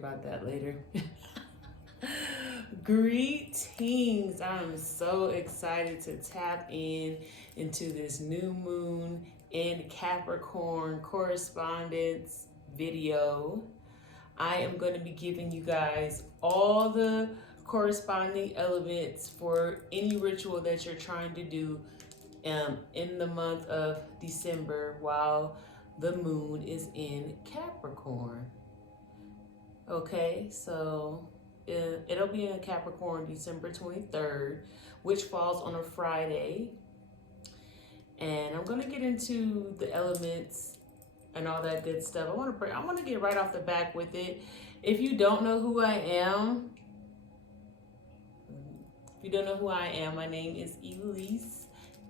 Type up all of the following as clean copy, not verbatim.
about that later. Greetings. I'm so excited to tap into this new moon in Capricorn correspondence video. I am going to be giving you guys all the corresponding elements for any ritual that you're trying to do in the month of December while the moon is in Capricorn. Okay, so it'll be in Capricorn December 23rd, which falls on a Friday. And I'm going to get into the elements and all that good stuff. I want to get right off the back with it. If you don't know who I am, my name is Elise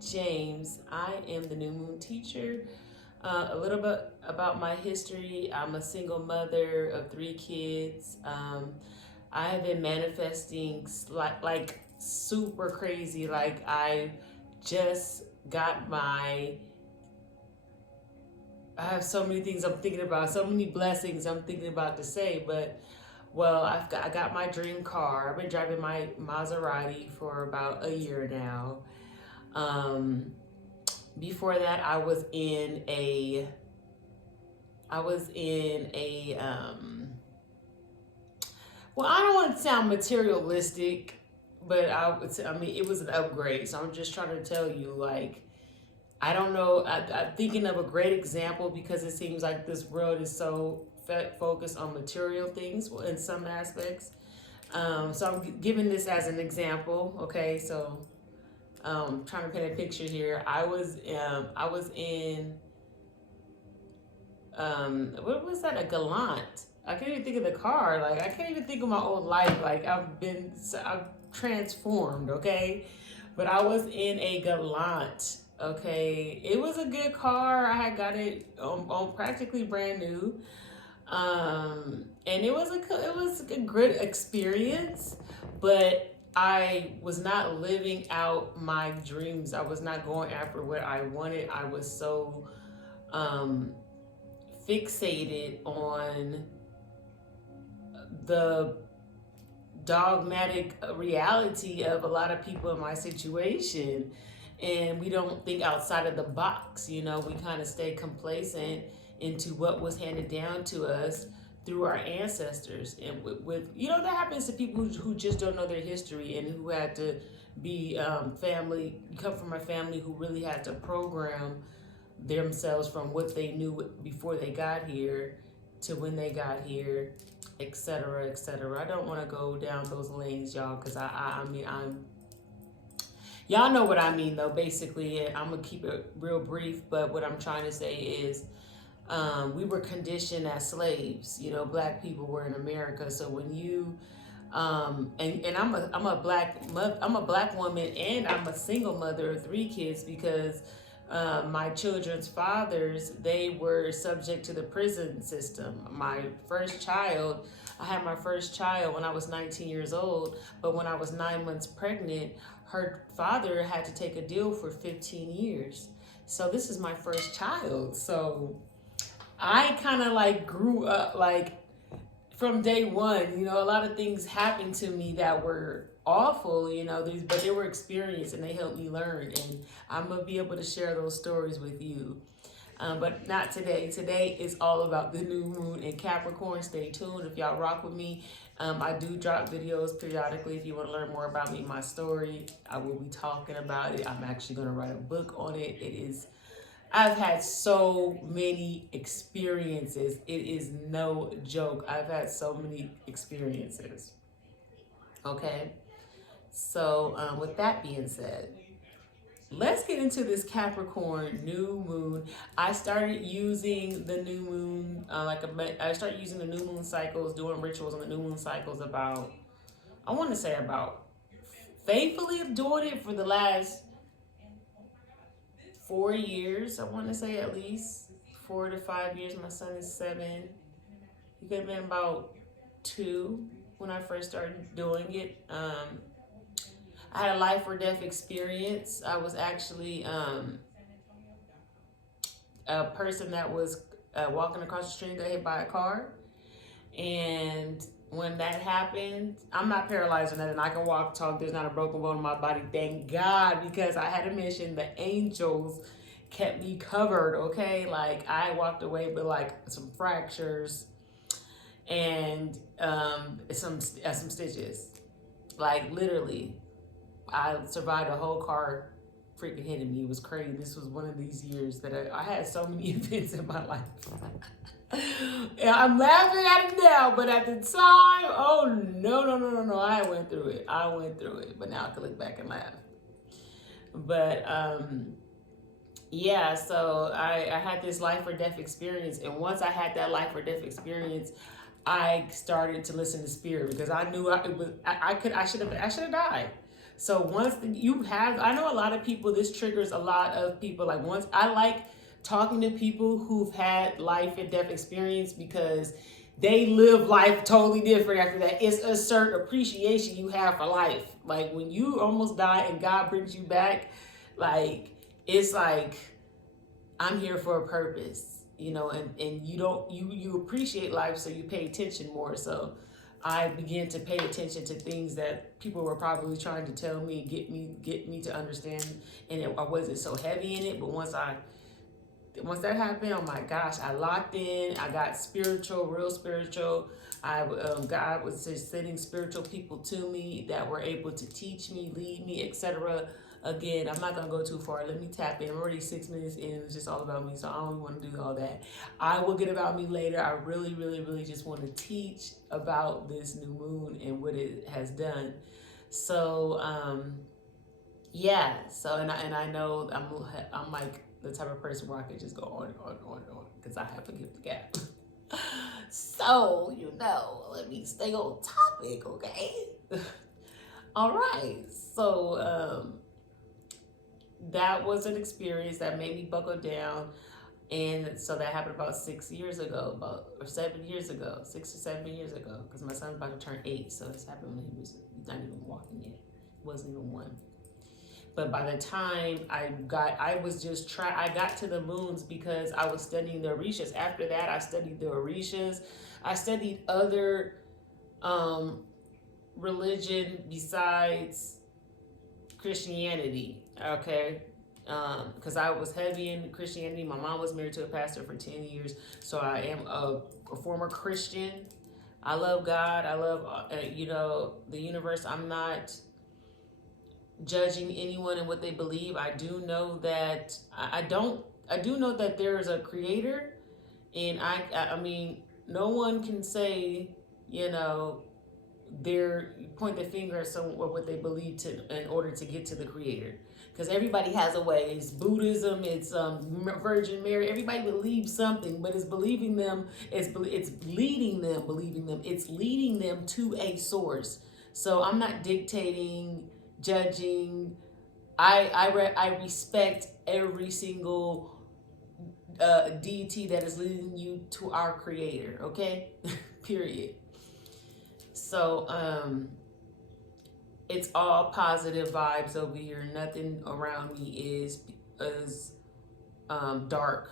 James. I am the new moon teacher. A little bit about my history. I'm a single mother of 3 kids. I have been manifesting like super crazy. Like I just got I have so many things I'm thinking about, so many blessings I'm thinking about to say, but well, I got my dream car. I've been driving my Maserati for about a year now. Before that, I was in a well, I don't want to sound materialistic, but I mean, it was an upgrade. So I'm just trying to tell you, like, I don't know. I'm thinking of a great example because it seems like this world is so focused on material things in some aspects. So I'm giving this as an example. Okay, so trying to paint a picture here. I was in what was that? A Galant. I can't even think of the car. Like I can't even think of my old life. Like I've transformed. Okay, but I was in a Galant. Okay, it was a good car. I had got it on practically brand new, and it was a good experience, but I was not living out my dreams. I was not going after what I wanted. I was so fixated on the dogmatic reality of a lot of people in my situation. And we don't think outside of the box, we kind of stay complacent into what was handed down to us through our ancestors. And with that happens to people who just don't know their history and who had to be come from a family who really had to program themselves from what they knew before they got here to when they got here, etc., etc. I don't want to go down those lanes, y'all, because y'all know what I mean, though, basically. I'm going to keep it real brief, but what I'm trying to say is we were conditioned as slaves. Black people were in America. So when you, and I'm a black woman, and I'm a single mother of 3 kids because my children's fathers, they were subject to the prison system. I had my first child when I was 19 years old, but when I was 9 months pregnant, her father had to take a deal for 15 years. So this is my first child. So I kind of like grew up like from day one, a lot of things happened to me that were awful, but they were experience and they helped me learn. And I'm going to be able to share those stories with you. But not today. Today is all about the new moon in Capricorn. Stay tuned. If y'all rock with me, I do drop videos periodically. If you want to learn more about me, my story, I will be talking about it. I'm actually going to write a book on it. I've had so many experiences. It is no joke. I've had so many experiences. Okay. So with that being said, let's get into this Capricorn new moon. I started using the new moon, I started using the new moon cycles, doing rituals on the new moon cycles about faithfully doing it for the last 4 years. I want to say at least 4 to 5 years. My son is 7. He could have been about 2 when I first started doing it. I had a life or death experience. I was actually a person that was walking across the street and got hit by a car. And when that happened, I'm not paralyzed or nothing. I can walk, talk. There's not a broken bone in my body. Thank God, because I had a mission. The angels kept me covered, okay? Like, I walked away with like some fractures and some stitches. Like, literally, I survived a whole car freaking hitting me. It was crazy. This was one of these years that I had so many events in my life. And I'm laughing at it now, but at the time, oh no, I went through it. But now I can look back and laugh. But yeah, so I had this life or death experience, and once I had that life or death experience, I started to listen to spirit, because I knew I should have died. So once you have, I know a lot of people, this triggers a lot of people. Like, once I like talking to people who've had life and death experience, because they live life totally different after that. It's a certain appreciation you have for life. Like, when you almost die and God brings you back, like, it's like, I'm here for a purpose, you know, and you appreciate life, so you pay attention more. So I began to pay attention to things that people were probably trying to tell me, get me to understand, and I wasn't so heavy in it. But once that happened, oh my gosh, I locked in. I got spiritual, real spiritual. God was just sending spiritual people to me that were able to teach me, lead me, etc. Again, I'm not gonna go too far. Let me tap in. I'm already 6 minutes in. It's just all about me, so I don't want to do all that. I will get about me later. I really, really, really just want to teach about this new moon and what it has done. So, yeah. So, and I know I'm like the type of person where I could just go on and on, because I have a gift gap. So, let me stay on topic, okay? All right. So, that was an experience that made me buckle down. And so that happened about 6 years ago, 7 years ago, 6 or 7 years ago, because my son's about to turn 8. So this happened when he was not even walking yet. He wasn't even 1. But by the time I got to the moons, because I was studying the Orishas. After that, I studied the Orishas. I studied other religion besides Christianity, okay? Because I was heavy in Christianity. My mom was married to a pastor for 10 years. So I am a former Christian. I love God. I love, the universe. I'm not judging anyone and what they believe. I do know that I do know that there is a creator, and I mean, no one can say, they're point the finger at someone what they believe in order to get to the creator, because everybody has a way. It's Buddhism, it's Virgin Mary. Everybody believes something, but it's believing them. It's leading them, believing them. It's leading them to a source. So I'm not dictating, judging. I respect every single deity that is leading you to our creator. Okay, period. So it's all positive vibes over here. Nothing around me is dark.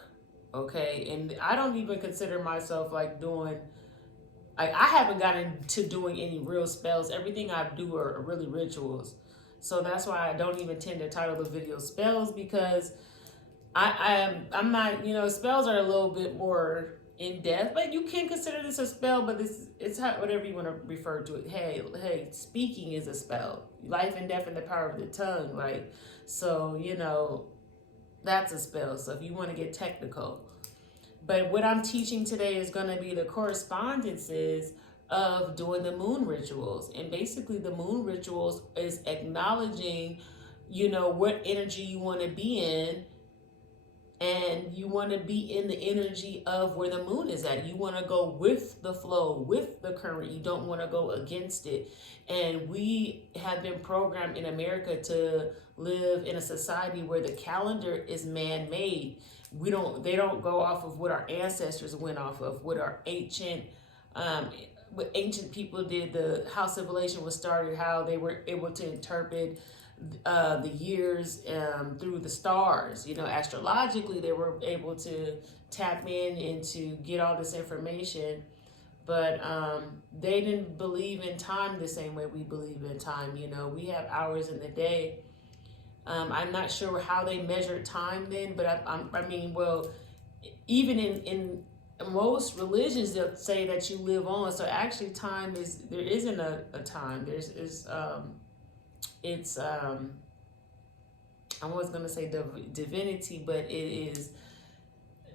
Okay, and I don't even consider myself like doing. I haven't gotten to doing any real spells. Everything I do are really rituals. So that's why I don't even tend to title the video spells, because I'm not, spells are a little bit more in depth, but you can consider this a spell, but it's whatever you want to refer to it. Hey, speaking is a spell. Life and death and the power of the tongue, like, so, that's a spell. So if you want to get technical. But what I'm teaching today is going to be the correspondences of doing the moon rituals. And basically the moon rituals is acknowledging, what energy you want to be in. And you want to be in the energy of where the moon is at. You want to go with the flow, with the current. You don't want to go against it. And we have been programmed in America to live in a society where the calendar is man-made. They don't go off of what our ancestors went off of, what our what ancient people did, how civilization was started, how they were able to interpret the years through the stars. Astrologically, they were able to tap in and to get all this information. But they didn't believe in time the same way we believe in time. You know, we have hours in the day. I'm not sure how they measured time then, but I mean, well, even in most religions, they'll say that you live on. So actually, time is, there isn't a time. It's I was gonna say divinity, but it is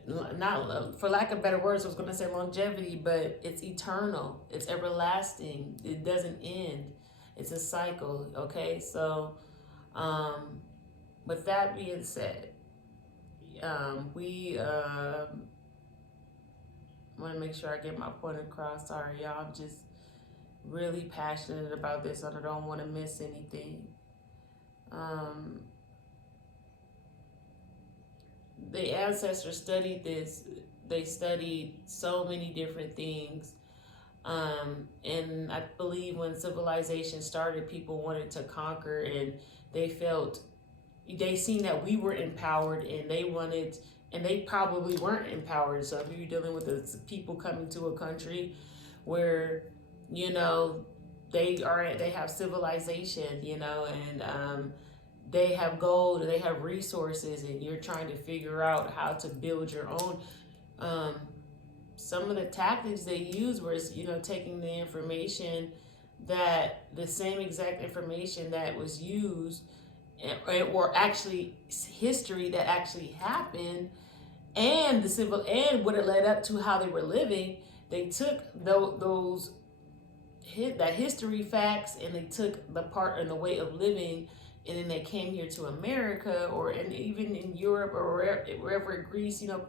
not, for lack of better words, I was gonna say longevity, but it's eternal. It's everlasting. It doesn't end. It's a cycle. Okay, so with that being said, we want to make sure I get my point across. Sorry, y'all. I'm just really passionate about this, and I don't want to miss anything. The ancestors studied this. They studied so many different things. And I believe when civilization started, people wanted to conquer, and they seen that we were empowered, and they probably weren't empowered. So if you're dealing with the people coming to a country where, you know, they have civilization, you know, and they have gold, and they have resources, and you're trying to figure out how to build your own. Some of the tactics they used was, you know, taking the information, that the same exact information that was used, or actually history that actually happened, and and what it led up to how they were living. They took that history facts, and they took the part and the way of living, and then they came here to America, and even in Europe, or wherever Greece, you know,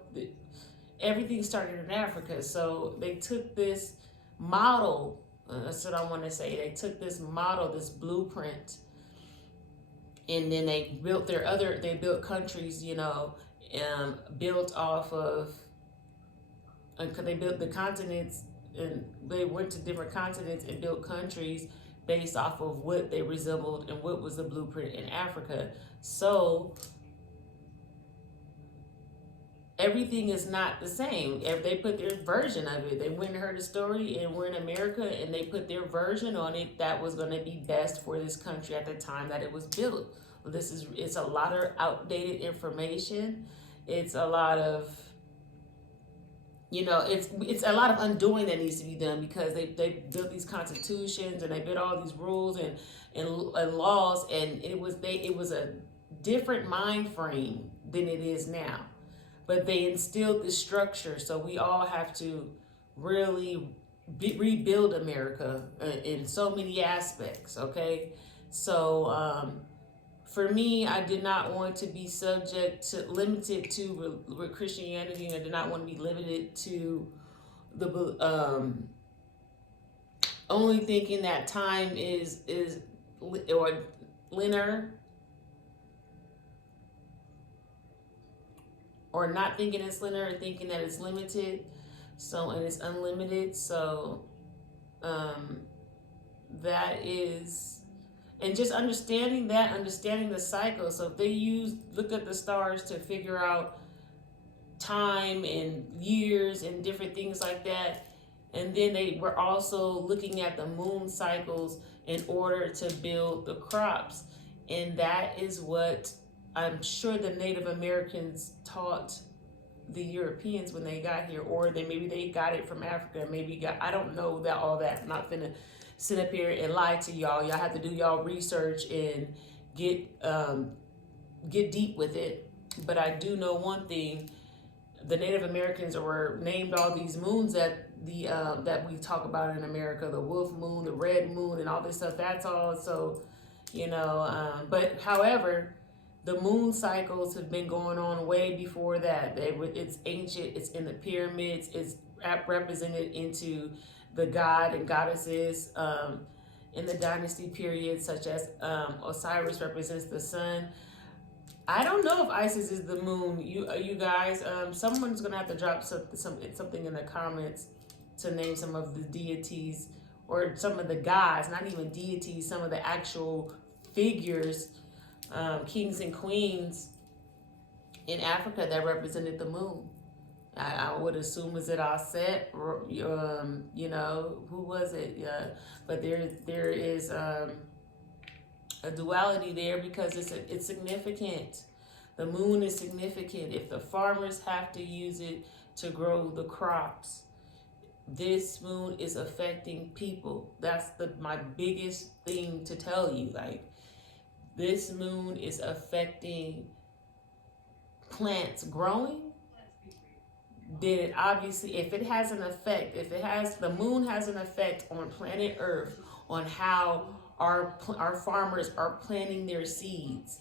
everything started in Africa. So they took this model, that's what I want to say. They took this model, this blueprint, and then they built they built countries, you know, built off of, they built the continents, and they went to different continents and built countries based off of what they resembled and what was the blueprint in Africa. So everything is not the same. If they put their version of it, they went and heard a story, and we're in America, and they put their version on it that was going to be best for this country at the time that it was built. It's a lot of outdated information. It's a lot of, you know, it's a lot of undoing that needs to be done, because they built these constitutions, and they built all these rules and laws, and it was a different mind frame than it is now. But they instilled this structure, so we all have to really rebuild America in so many aspects. Okay, so for me, I did not want to be limited to Christianity. I did not want to be limited to the only thinking that time is or linear, or not thinking it's linear, or thinking that it's limited, so, and it's unlimited. So that is, and just understanding the cycle. So if they look at the stars to figure out time and years and different things like that, and then they were also looking at the moon cycles in order to build the crops. And that is what I'm sure the Native Americans taught the Europeans when they got here, or maybe they got it from Africa. I don't know all that. I'm not finna sit up here and lie to y'all. Y'all have to do y'all research and get deep with it. But I do know one thing: the Native Americans were named all these moons that we talk about in America, the wolf moon, the red moon, and all this stuff. That's all. So, you know, but however, the moon cycles have been going on way before that. It's ancient. It's in the pyramids. It's represented into the god and goddesses in the dynasty period, such as Osiris represents the sun. I don't know if Isis is the moon. You guys, someone's gonna have to drop something in the comments to name some of the deities, or some of the gods, not even deities, some of the actual figures, kings and queens in Africa that represented the moon. I would assume is it Offset? You know, who was it? But there is a duality there because it's significant. The moon is significant. If the farmers have to use it to grow the crops, this moon is affecting people. That's my biggest thing to tell you. Like, this moon is affecting plants growing. Then it obviously, if it has an effect, the moon has an effect on planet Earth, on how our farmers are planting their seeds,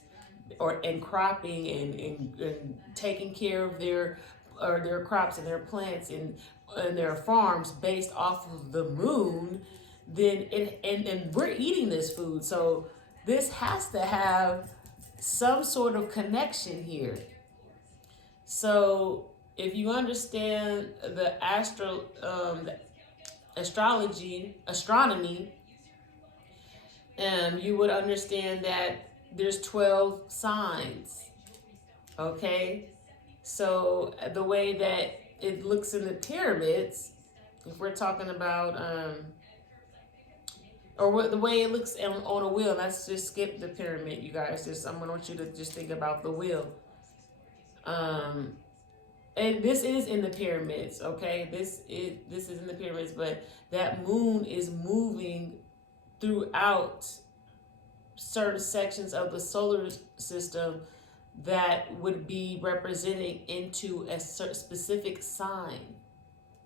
and cropping and taking care of their crops and their plants and their farms based off of the moon, then and we're eating this food, so this has to have some sort of connection here. So if you understand the astronomy, you would understand that there's 12 signs. Okay, so the way that it looks in the pyramids, if we're talking about the way it looks on a wheel, let's just skip the pyramid, you guys. I'm gonna want you to just think about the wheel. And this is in the pyramids, okay? This is in the pyramids, but that moon is moving throughout certain sections of the solar system that would be representing into a specific sign.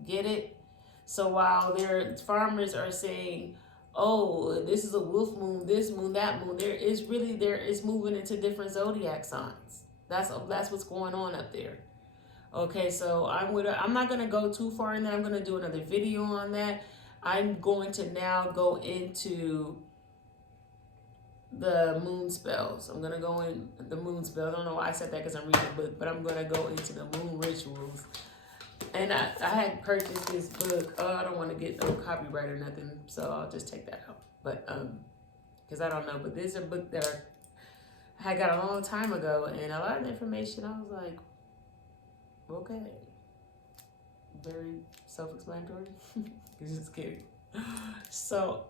Get it? So while their farmers are saying, oh, this is a wolf moon, this moon, that moon, there is moving into different zodiac signs. That's what's going on up there. Okay, so I'm not gonna go too far in that. I'm gonna do another video on that. I'm going to now go into the moon spells. I'm gonna go in the moon spells. I don't know why I said that because I'm reading a book, but I'm gonna go into the moon rituals. And I had purchased this book. I don't want to get no copyright or nothing, so I'll just take that out. But because I don't know, but this is a book that I got a long time ago, and a lot of the information I was like, okay, very self-explanatory. Just kidding. So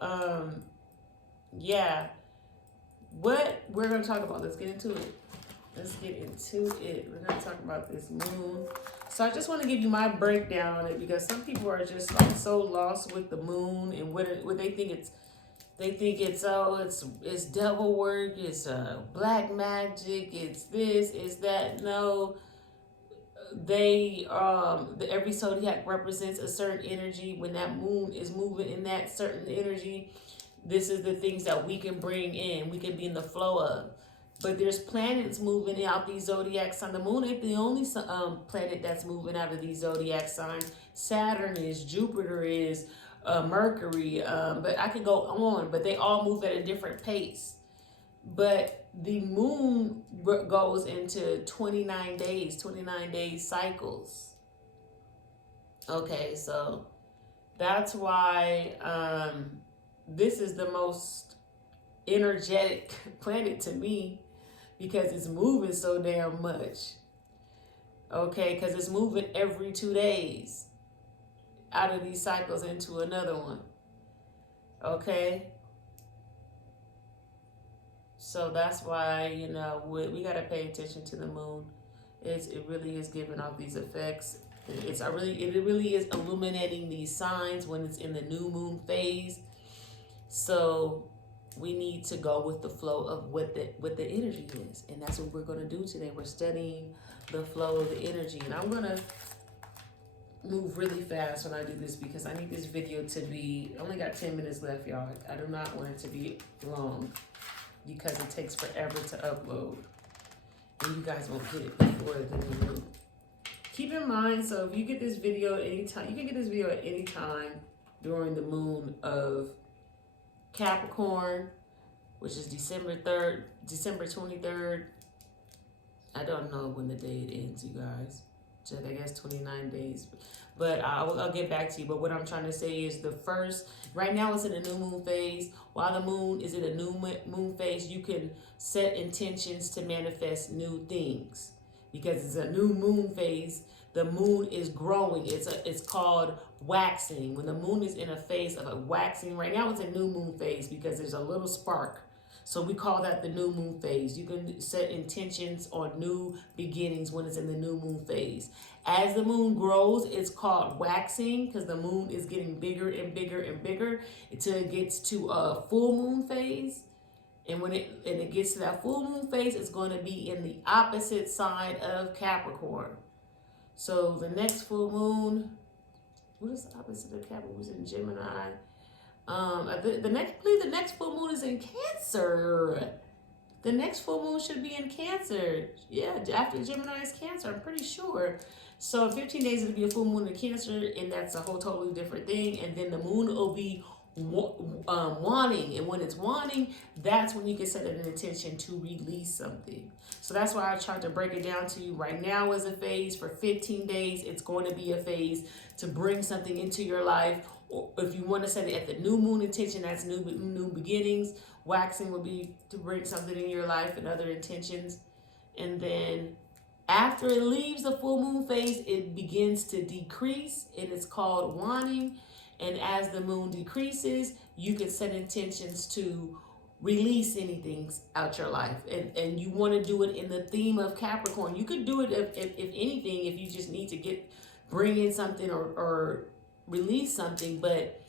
yeah, what we're gonna talk about, let's get into it. We're gonna talk about this moon. So I just want to give you my breakdown on it, because some people are just like so lost with the moon and what they think it's. They think it's devil work, it's black magic, it's this, it's that. No, every zodiac represents a certain energy. When that moon is moving in that certain energy, this is the things that we can bring in, we can be in the flow of. But there's planets moving out these zodiac signs. The moon ain't the only planet that's moving out of these zodiac signs. Saturn is, Jupiter is, Mercury, but I could go on, but they all move at a different pace. But the moon goes into 29 days cycles. Okay, so that's why this is the most energetic planet to me, because it's moving so damn much. Okay, because it's moving every 2 days out of these cycles into another one. Okay, so that's why, you know, we got to pay attention to the moon. It really is giving off these effects. It really is illuminating these signs when it's in the new moon phase. So we need to go with the flow of what the energy is, and that's what we're going to do today. We're studying the flow of the energy, and I'm going to move really fast when I do this, because I need this video to be, I only got 10 minutes left, y'all. I do not want it to be long, because it takes forever to upload, and you guys won't get it before the new moon. Keep in mind, so if you get this video at any time, you can get this video at any time during the moon of Capricorn, which is December 23rd. I don't know when the day it ends, you guys. So I guess 29 days. But I'll get back to you. But what I'm trying to say is right now it's in a new moon phase. While the moon is in a new moon phase, you can set intentions to manifest new things. Because it's a new moon phase, the moon is growing. It's called waxing. When the moon is in a phase of a waxing, right now it's a new moon phase because there's a little spark. So we call that the new moon phase. You can set intentions on new beginnings when it's in the new moon phase. As the moon grows, it's called waxing because the moon is getting bigger and bigger and bigger until it gets to a full moon phase. And when it gets to that full moon phase, it's going to be in the opposite side of Capricorn. So the next full moon, what is the opposite of Capricorn? It's in Gemini. The next full moon is in Cancer. The next full moon should be in Cancer. Yeah, after Gemini is Cancer, I'm pretty sure. So in 15 days it'll be a full moon in Cancer, and that's a whole totally different thing. And then the moon will be wanting, and when it's wanting, that's when you can set an intention to release something. So that's why I tried to break it down to you. Right now is a phase for 15 days. It's going to be a phase to bring something into your life. Or if you want to set it at the new moon intention, that's new beginnings. Waxing will be to bring something in your life and other intentions. And then after it leaves the full moon phase, it begins to decrease, and it's called wanting. And as the moon decreases, you can set intentions to release anything out your life. And you want to do it in the theme of Capricorn. You could do it if anything, if you just need to bring in something or release something. But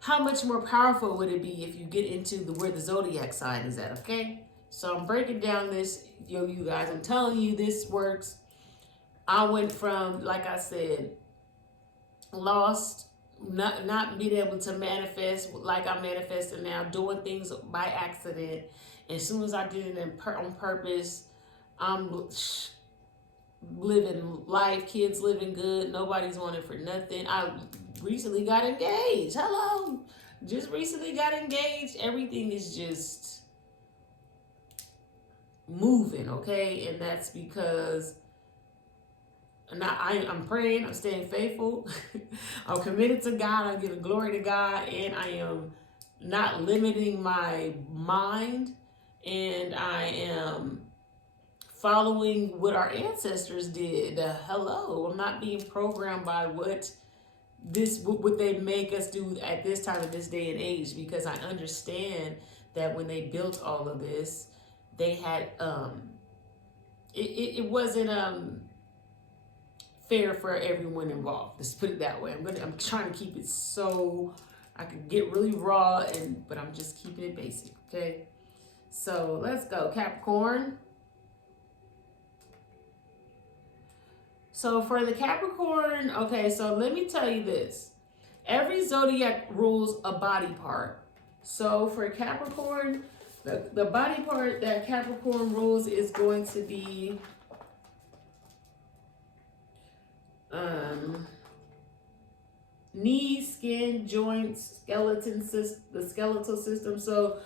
how much more powerful would it be if you get into where the zodiac sign is at, okay? So I'm breaking down this, you guys. I'm telling you this works. I went from, like I said, lost, not being able to manifest like I'm manifesting now, doing things by accident. As soon as I did it on purpose, I'm living life, kids living good, nobody's wanting for nothing. I recently got engaged. Hello. Just recently got engaged. Everything is just moving, okay? And that's because I'm praying, I'm staying faithful, I'm committed to God, I'm giving glory to God, and I am not limiting my mind, and I am following what our ancestors did. Hello, I'm not being programmed by what they make us do at this time of this day and age, because I understand that when they built all of this, they had it wasn't fair for everyone involved. Let's put it that way. I'm trying to keep it so I could get really raw, but I'm just keeping it basic, okay? So let's go, Capricorn. So for the Capricorn, okay, so let me tell you this. Every zodiac rules a body part. So for Capricorn, the body part that Capricorn rules is going to be knees, skin, joints, the skeletal system. So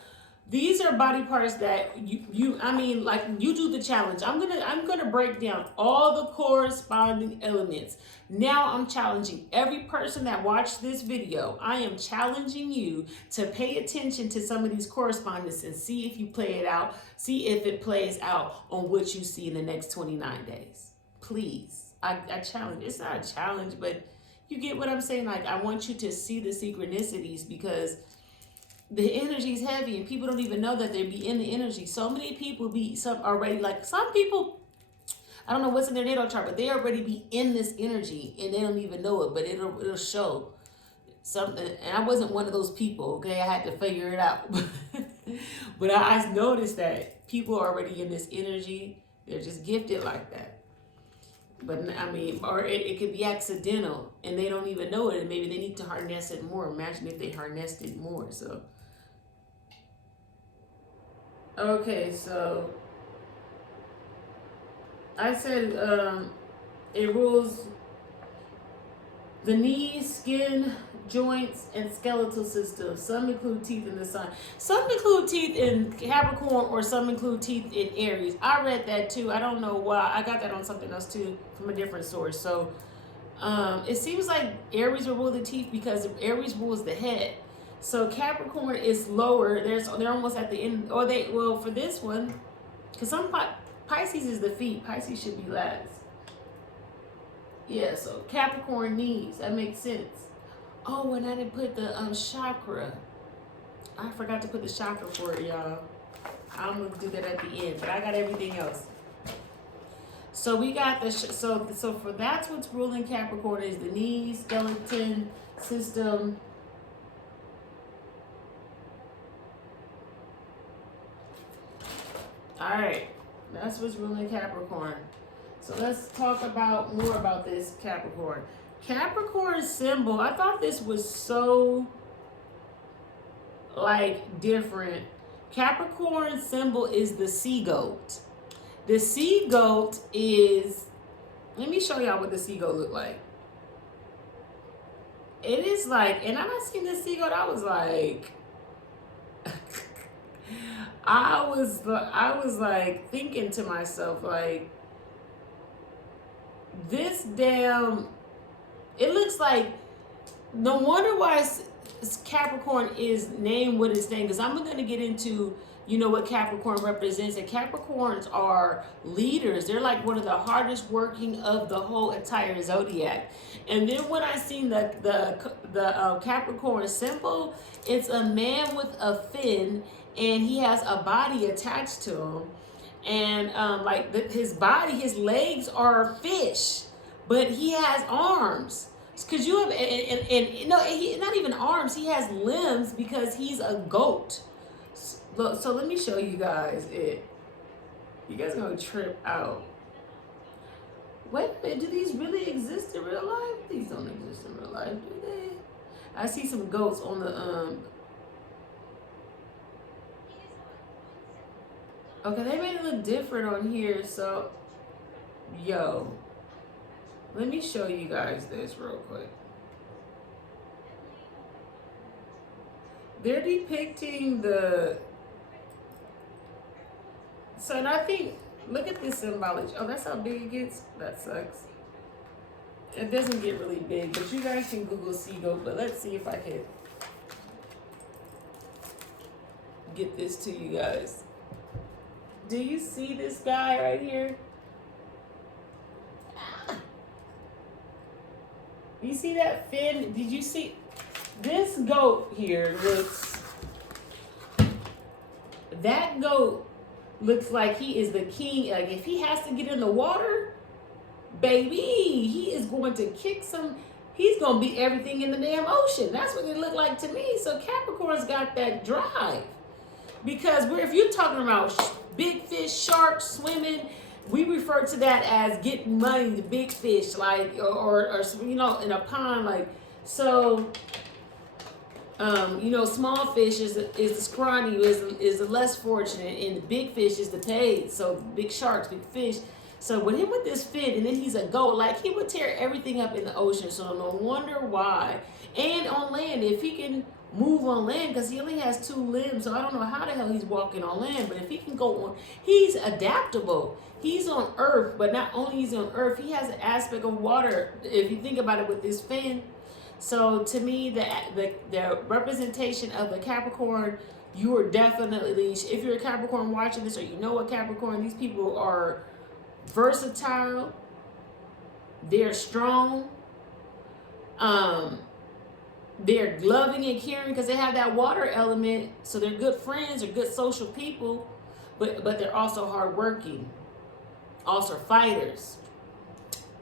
these are body parts that you do the challenge. I'm gonna break down all the corresponding elements. Now I'm challenging every person that watched this video. I am challenging you to pay attention to some of these correspondence and see if you play it out. See if it plays out on what you see in the next 29 days. Please. I challenge. It's not a challenge, but you get what I'm saying. Like, I want you to see the synchronicities, because the energy is heavy and people don't even know that they be in the energy. So many people some people, I don't know what's in their natal chart, but they already be in this energy and they don't even know it, but it'll show something. And I wasn't one of those people, okay? I had to figure it out. But I noticed that people are already in this energy. They're just gifted like that. But or it could be accidental and they don't even know it, and maybe they need to harness it more. Imagine if they harnessed it more. So, okay, so I said it rules the knees, skin, joints, and skeletal system. Some include teeth in the sign. Some include teeth in Capricorn, or some include teeth in Aries. I read that too. I don't know why. I got that on something else too from a different source. So it seems like Aries will rule the teeth because Aries rules the head. So Capricorn is lower. They're almost at the end. Or for this one, because Pisces is the feet. Pisces should be last. Yeah, so Capricorn knees. That makes sense. Oh, and I didn't put the chakra. I forgot to put the chakra for it, y'all. I'm gonna do that at the end, but I got everything else. So we got the so for that's what's ruling Capricorn is the knees, skeleton system. All right, that's what's ruling Capricorn. So let's talk about more about this Capricorn. Capricorn symbol. I thought this was so like different. Capricorn symbol is the sea goat. The sea goat is, let me show y'all what the sea goat look like. It is like, and when I seen the sea goat, I was like, I was like thinking to myself, like, this damn, it looks like, no wonder why Capricorn is named what it's named, because I'm going to get into, you know, what Capricorn represents. And Capricorns are leaders. They're like one of the hardest working of the whole entire zodiac. And then when I seen the Capricorn symbol, it's a man with a fin, and he has a body attached to him. And his body, his legs are fish, but he has arms. Because you have, and no, he not even arms. He has limbs because he's a goat. So let me show you guys it. You guys are gonna trip out. Wait a minute, do these really exist in real life? These don't exist in real life, do they? I see some goats on the Okay, they made it look different on here. So, yo, let me show you guys this real quick. They're depicting the. So, and I think, look at this symbology. Oh, that's how big it gets? That sucks. It doesn't get really big, but you guys can Google sea goat. But let's see if I can get this to you guys. Do you see this guy right here? You see that fin? Did you see? This goat here looks, that goat looks like he is the king. Like if he has to get in the water, baby, he is going to kick some, he's going to beat everything in the damn ocean. That's what it looked like to me. So Capricorn's got that drive. Because if you're talking about big fish, sharks, swimming, we refer to that as getting money, the big fish, like, or you know, in a pond, like, so, you know, small fish is the scrawny, is the less fortunate, and the big fish is the paid, so big sharks, big fish. So with him with this fin, and then he's a goat, like, he would tear everything up in the ocean, so no wonder why. And on land, if he can move on land, because he only has 2 limbs, so I don't know how the hell he's walking on land, but if he can go on, he's adaptable. He's on earth, but not only he's on earth, he has an aspect of water, if you think about it, with this fin. So to me, the representation of the Capricorn, you are definitely, if you're a Capricorn watching this, or you know a Capricorn, these people are versatile, they're strong, they're loving and caring because they have that water element, so they're good friends or good social people, but they're also hardworking, also fighters.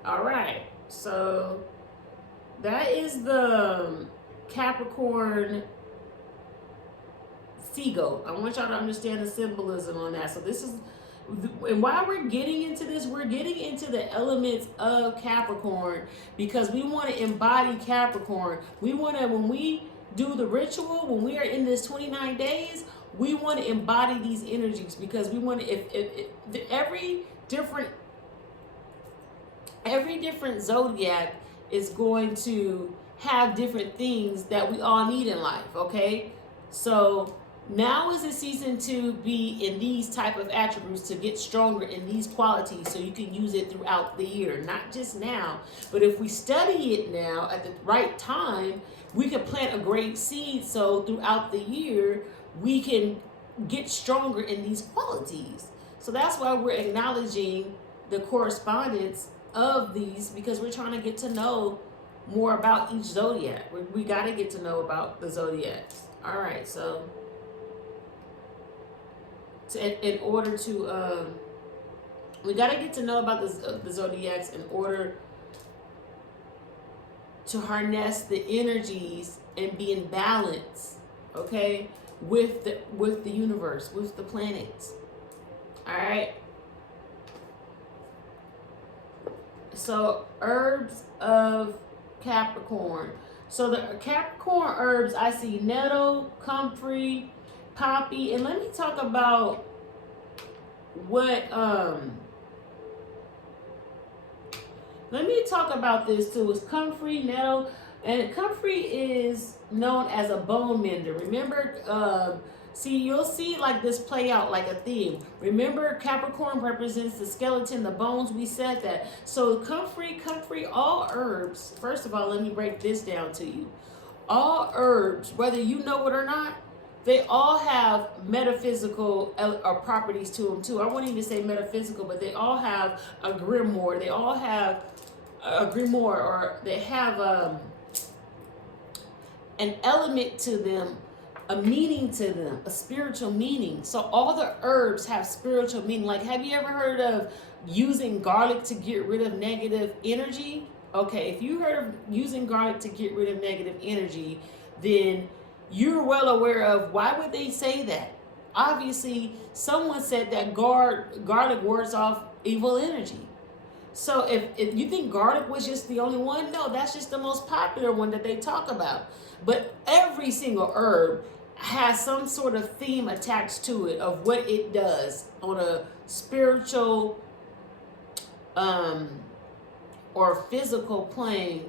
All right, so that is the Capricorn sea goat. I want y'all to understand the symbolism on that. So this is, and while we're getting into this, we're getting into the elements of Capricorn because we want to embody Capricorn. We want to, when we do the ritual, when we are in this 29 days, we want to embody these energies because we want to, if every different zodiac is going to have different things that we all need in life, okay? So now is the season to be in these type of attributes, to get stronger in these qualities so you can use it throughout the year, not just now. But if we study it now at the right time, we can plant a great seed so throughout the year we can get stronger in these qualities. So that's why we're acknowledging the correspondence of these because we're trying to get to know more about each zodiac. We got to get to know about the zodiacs. All right, so in order to, we got to get to know about the zodiacs in order to harness the energies and be in balance, okay, with the universe, with the planets. All right. So herbs of Capricorn. So the Capricorn herbs, I see nettle, comfrey, poppy, and let me talk about what let me talk about this too. It's comfrey, nettle, and comfrey is known as a bone mender. Remember, see, you'll see like this play out like a theme. Remember, Capricorn represents the skeleton, the bones. We said that. So comfrey, all herbs. First of all, let me break this down to you. All herbs, whether you know it or not, they all have metaphysical or properties to them too. I wouldn't even say metaphysical, but they all have a grimoire. They all have a grimoire, or they have an element to them, a meaning to them, a spiritual meaning. So all the herbs have spiritual meaning. Like, have you ever heard of using garlic to get rid of negative energy? Okay, if you heard of using garlic to get rid of negative energy, then you're well aware of why would they say that. Obviously, someone said that garlic wards off evil energy. So if you think garlic was just the only one, no, that's just the most popular one that they talk about. But every single herb has some sort of theme attached to it of what it does on a spiritual or physical plane.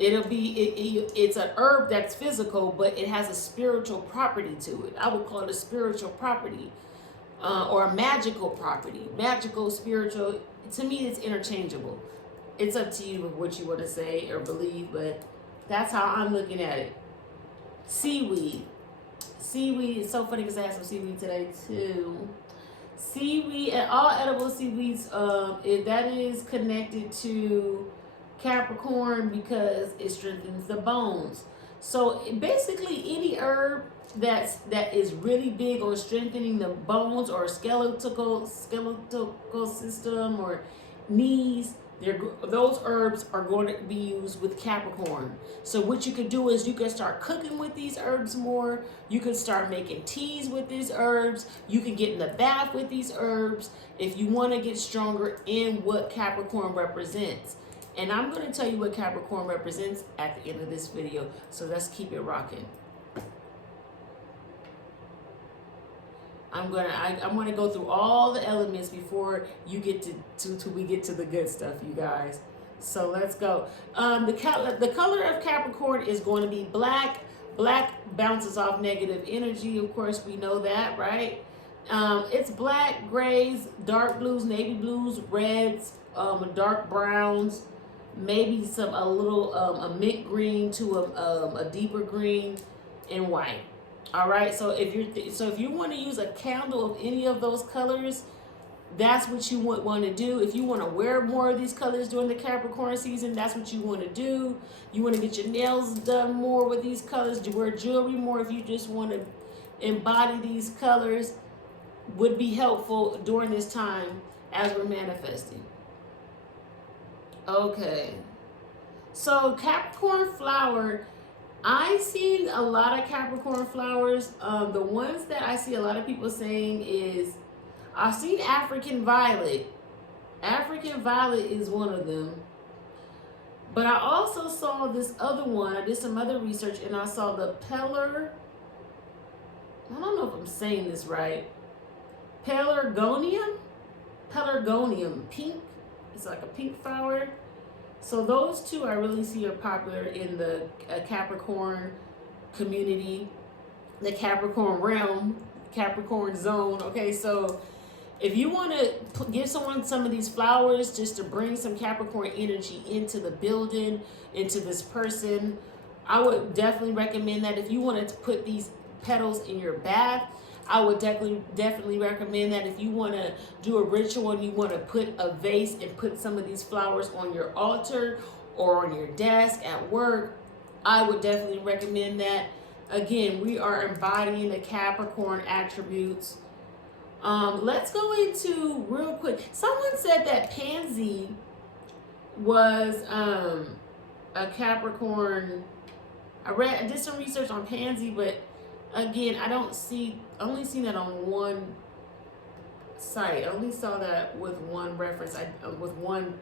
It's an herb that's physical, but it has a spiritual property to it. I would call it a spiritual property. Or a magical property. Magical, spiritual, to me it's interchangeable. It's up to you what you want to say or believe, but that's how I'm looking at it. Seaweed. Seaweed is so funny because I had some seaweed today too. Seaweed and all edible seaweeds, that is connected to Capricorn because it strengthens the bones. So basically any herb that is really big on strengthening the bones or skeletal system or knees, those herbs are going to be used with Capricorn. So what you can do is you can start cooking with these herbs more. You can start making teas with these herbs. You can get in the bath with these herbs if you want to get stronger in what Capricorn represents. And I'm going to tell you what Capricorn represents at the end of this video. So let's keep it rocking. I'm gonna go through all the elements before you get to we get to the good stuff, you guys. So let's go. The color of Capricorn is going to be black. Black bounces off negative energy. Of course, we know that, right? It's black, grays, dark blues, navy blues, reds, dark browns, maybe a mint green to a deeper green, and white. All right, so if you want to use a candle of any of those colors, that's what you want to do. If you want to wear more of these colors during the Capricorn season, that's what you want to do. You want to get your nails done more with these colors, you wear jewelry more if you just want to embody these colors, would be helpful during this time as we're manifesting. Okay, so Capricorn flower, I've seen a lot of Capricorn flowers. The ones that I see a lot of people saying is, I've seen African violet. African violet is one of them. But I also saw this other one. I did some other research and I saw the Pelargonium. I don't know if I'm saying this right. Pelargonium, pink. It's like a pink flower. So those two I really see are popular in the Capricorn community, the Capricorn realm, Capricorn zone. Okay, so if you want to give someone some of these flowers just to bring some Capricorn energy into the building, into this person, I would definitely recommend that. If you wanted to put these petals in your bath, I would definitely recommend that. If you want to do a ritual and you want to put a vase and put some of these flowers on your altar or on your desk at work, I would definitely recommend that. Again, we are embodying the Capricorn attributes. Let's go into real quick. Someone said that Pansy was a Capricorn. I did some research on Pansy, but again, I only seen that on one site. I only saw that with one reference, with one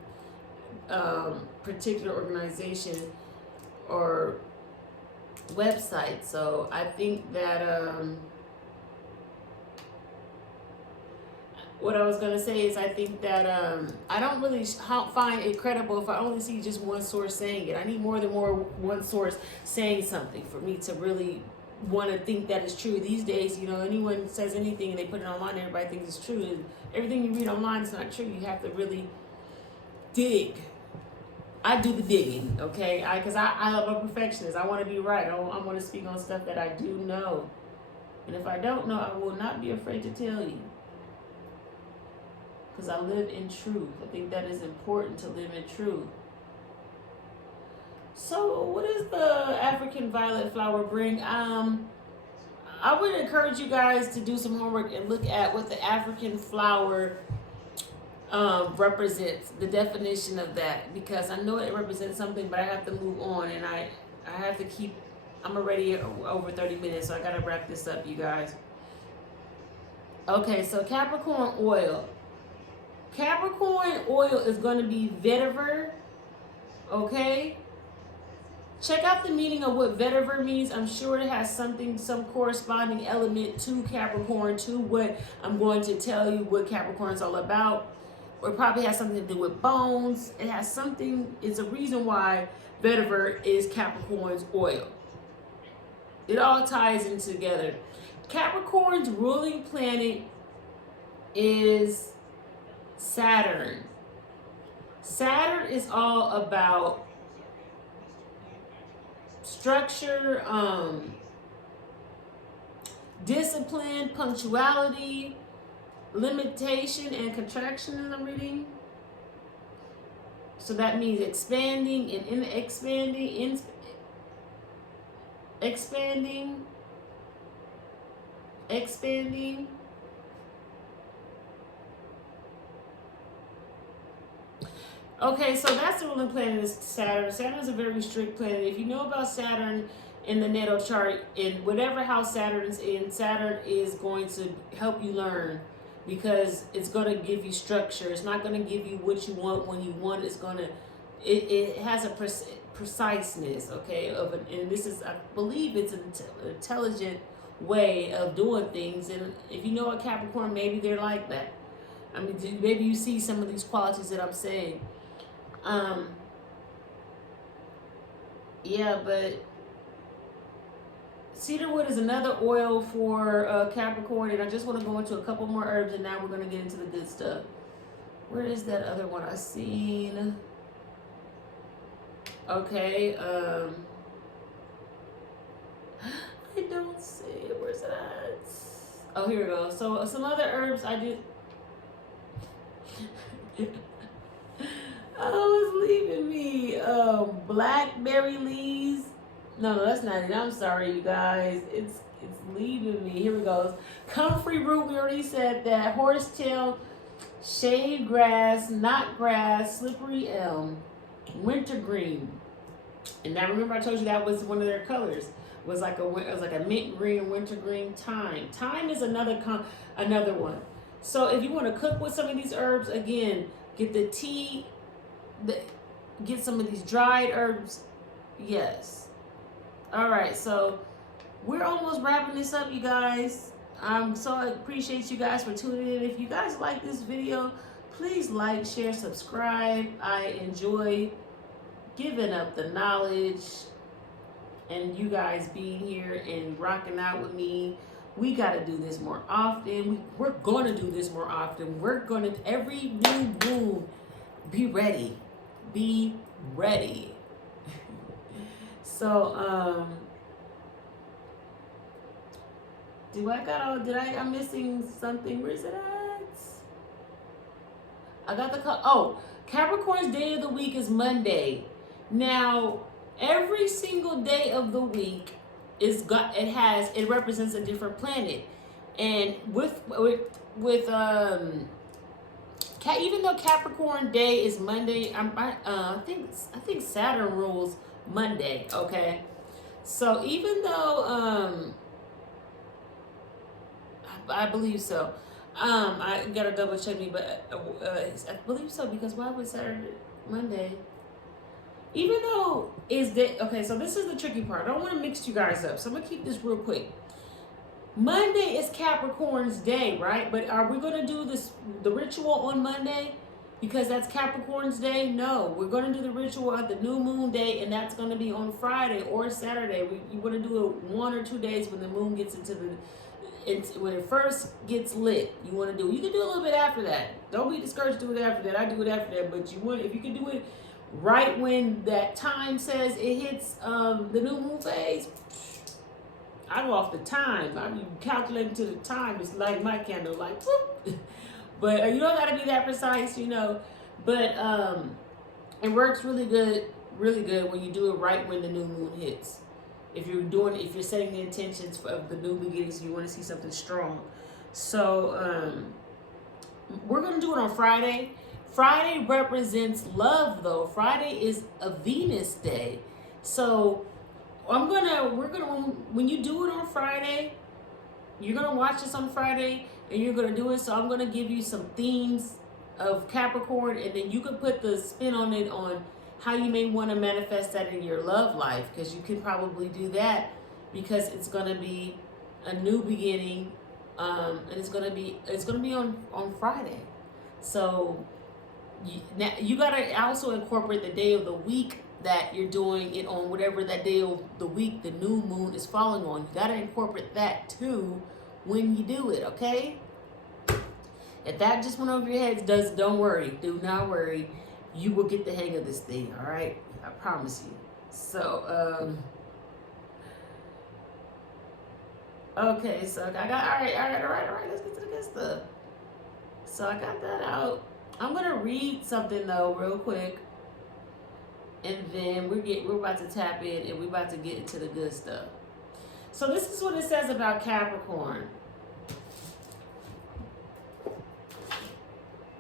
particular organization or website. So I think that what I was gonna say is I think that I don't really find it credible if I only see just one source saying it. I need more than one source saying something for me to really want to think that it's true. These days, you know, anyone says anything and they put it online, everybody thinks it's true. And everything you read online is not true. You have to really dig. I do the digging, okay? Because I'm a perfectionist. I want to be right. I want to speak on stuff that I do know. And if I don't know, I will not be afraid to tell you. Because I live in truth. I think that is important, to live in truth. So what does the African violet flower bring? I would encourage you guys to do some homework and look at what the African flower represents, the definition of that, because I know it represents something, but I have to move on, and I have to keep, I'm already over 30 minutes, so I gotta wrap this up, you guys. Okay, so Capricorn oil. Capricorn oil is going to be vetiver, okay? Check out the meaning of what vetiver means. I'm sure it has some corresponding element to Capricorn, to what I'm going to tell you what Capricorn is all about. Or it probably has something to do with bones. It has something, it's a reason why vetiver is Capricorn's oil. It all ties in together. Capricorn's ruling planet is Saturn. Saturn is all about structure, discipline, punctuality, limitation, and contraction in the reading. So that means expanding and expanding. Okay, so that's the ruling planet is Saturn. Saturn is a very strict planet. If you know about Saturn in the natal chart, in whatever house Saturn is in, Saturn is going to help you learn, because it's going to give you structure. It's not going to give you what you want when you want. It's going to, it has a preciseness, okay, and this is, I believe it's an intelligent way of doing things. And if you know a Capricorn, maybe they're like that. I mean, maybe you see some of these qualities that I'm saying. Yeah, but cedarwood is another oil for Capricorn, and I just want to go into a couple more herbs, and now we're going to get into the good stuff. Where is that other one I seen? Okay, I don't see it. Where's it at? Oh, here we go. So some other herbs I did. Oh, it's leaving me. Blackberry leaves. No, that's not it. I'm sorry, you guys. It's leaving me. Here we go. Comfrey root. We already said that. Horsetail, shade grass, knot grass, slippery elm, wintergreen. And now remember, I told you that was one of their colors. It was like a mint green, wintergreen. Thyme. Thyme is another one. So if you want to cook with some of these herbs, again, get the tea, get some of these dried herbs. Yes. All right, so we're almost wrapping this up, you guys. So I appreciate you guys for tuning in. If you guys like this video, please like, share, subscribe. I enjoy giving up the knowledge and you guys being here and rocking out with me. We got to do this more often. We're going to do this more often. We're going to, every new moon, be ready. Be ready. So, Do I got all? I'm missing something. Where's it at? I got the oh, Capricorn's day of the week is Monday. Now, every single day of the week it represents a different planet, and even though Capricorn day is Monday, I think Saturn rules Monday. Okay, so even though I believe so. I gotta double check me, but I believe so, because why would Saturday, Monday? Even though okay, so this is the tricky part. I don't want to mix you guys up, so I'm gonna keep this real quick. Monday is Capricorn's day, right? But are we gonna do the ritual on Monday because that's Capricorn's day? No, we're gonna do the ritual at the new moon day, and that's gonna be on Friday or Saturday. You want to do it 1 or 2 days when the moon gets when it first gets lit. You want to do it. You can do a little bit after that. Don't be discouraged to do it after that. I do it after that, but if you can do it right when that time says it hits the new moon phase, I go off the time. I mean, calculating to the time. It's like my candle, like whoop. But you don't got to be that precise, you know. But it works really good when you do it right when the new moon hits. If you're setting the intentions of the new beginnings, you want to see something strong. So we're gonna do it on Friday. Friday represents love, though. Friday is a Venus day. So when you do it on Friday, you're gonna watch this on Friday and you're gonna do it. So I'm gonna give you some themes of Capricorn, and then you can put the spin on it on how you may want to manifest that in your love life, because you can probably do that because it's going to be a new beginning, and it's going to be on Friday. So you got to also incorporate the day of the week that you're doing it on, whatever that day of the week the new moon is falling on. You got to incorporate that too when you do it, okay? If that just went over your heads, don't worry. Do not worry. You will get the hang of this thing, all right? I promise you. So, okay, so I got, all right, let's get to the good stuff. So I got that out. I'm gonna read something though, real quick, and then we're about to tap in and we're about to get into the good stuff. So this is what it says about Capricorn.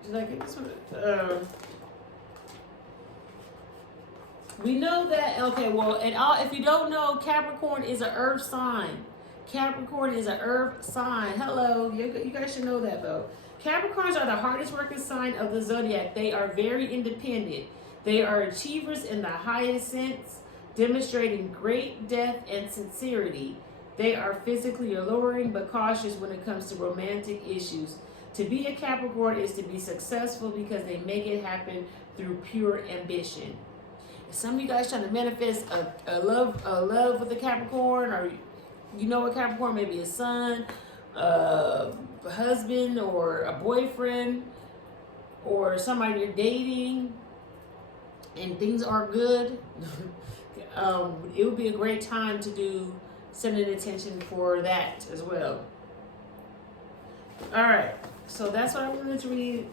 Did I get this one? We know that, okay, well, if you don't know, Capricorn is an earth sign. Capricorn is an earth sign. Hello, you guys should know that though. Capricorns are the hardest working sign of the zodiac. They are very independent. They are achievers in the highest sense, demonstrating great depth and sincerity. They are physically alluring but cautious when it comes to romantic issues. To be a Capricorn is to be successful because they make it happen through pure ambition. Some of you guys trying to manifest a love with a Capricorn, or you know a Capricorn, maybe a son, a husband, or a boyfriend, or somebody you're dating, and things are good. It would be a great time to send an intention for that as well. All right, so that's what I wanted to read.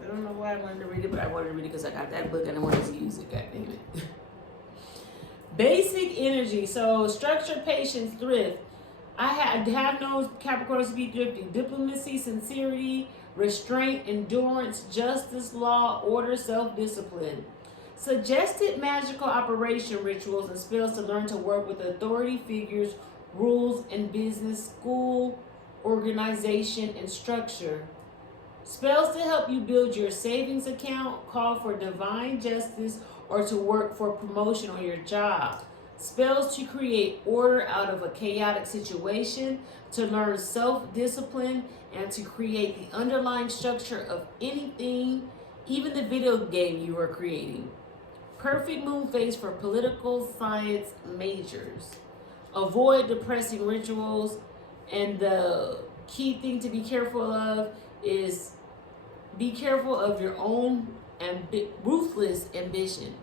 I don't know why I wanted to read it, but I wanted to read it because I got that book and I wanted to use it. God damn it. Basic energy. So structure, patience, thrift. I have known Capricorns to be thrifty. Diplomacy, sincerity, restraint, endurance, justice, law, order, self-discipline. Suggested magical operation rituals and spells to learn to work with authority figures, rules in business, school, organization, and structure. Spells to help you build your savings account, call for divine justice, or to work for promotion on your job. Spells to create order out of a chaotic situation, to learn self-discipline, and to create the underlying structure of anything, even the video game you are creating. Perfect moon phase for political science majors. Avoid depressing rituals, and the key thing to be careful of is be careful of your own ruthless ambition.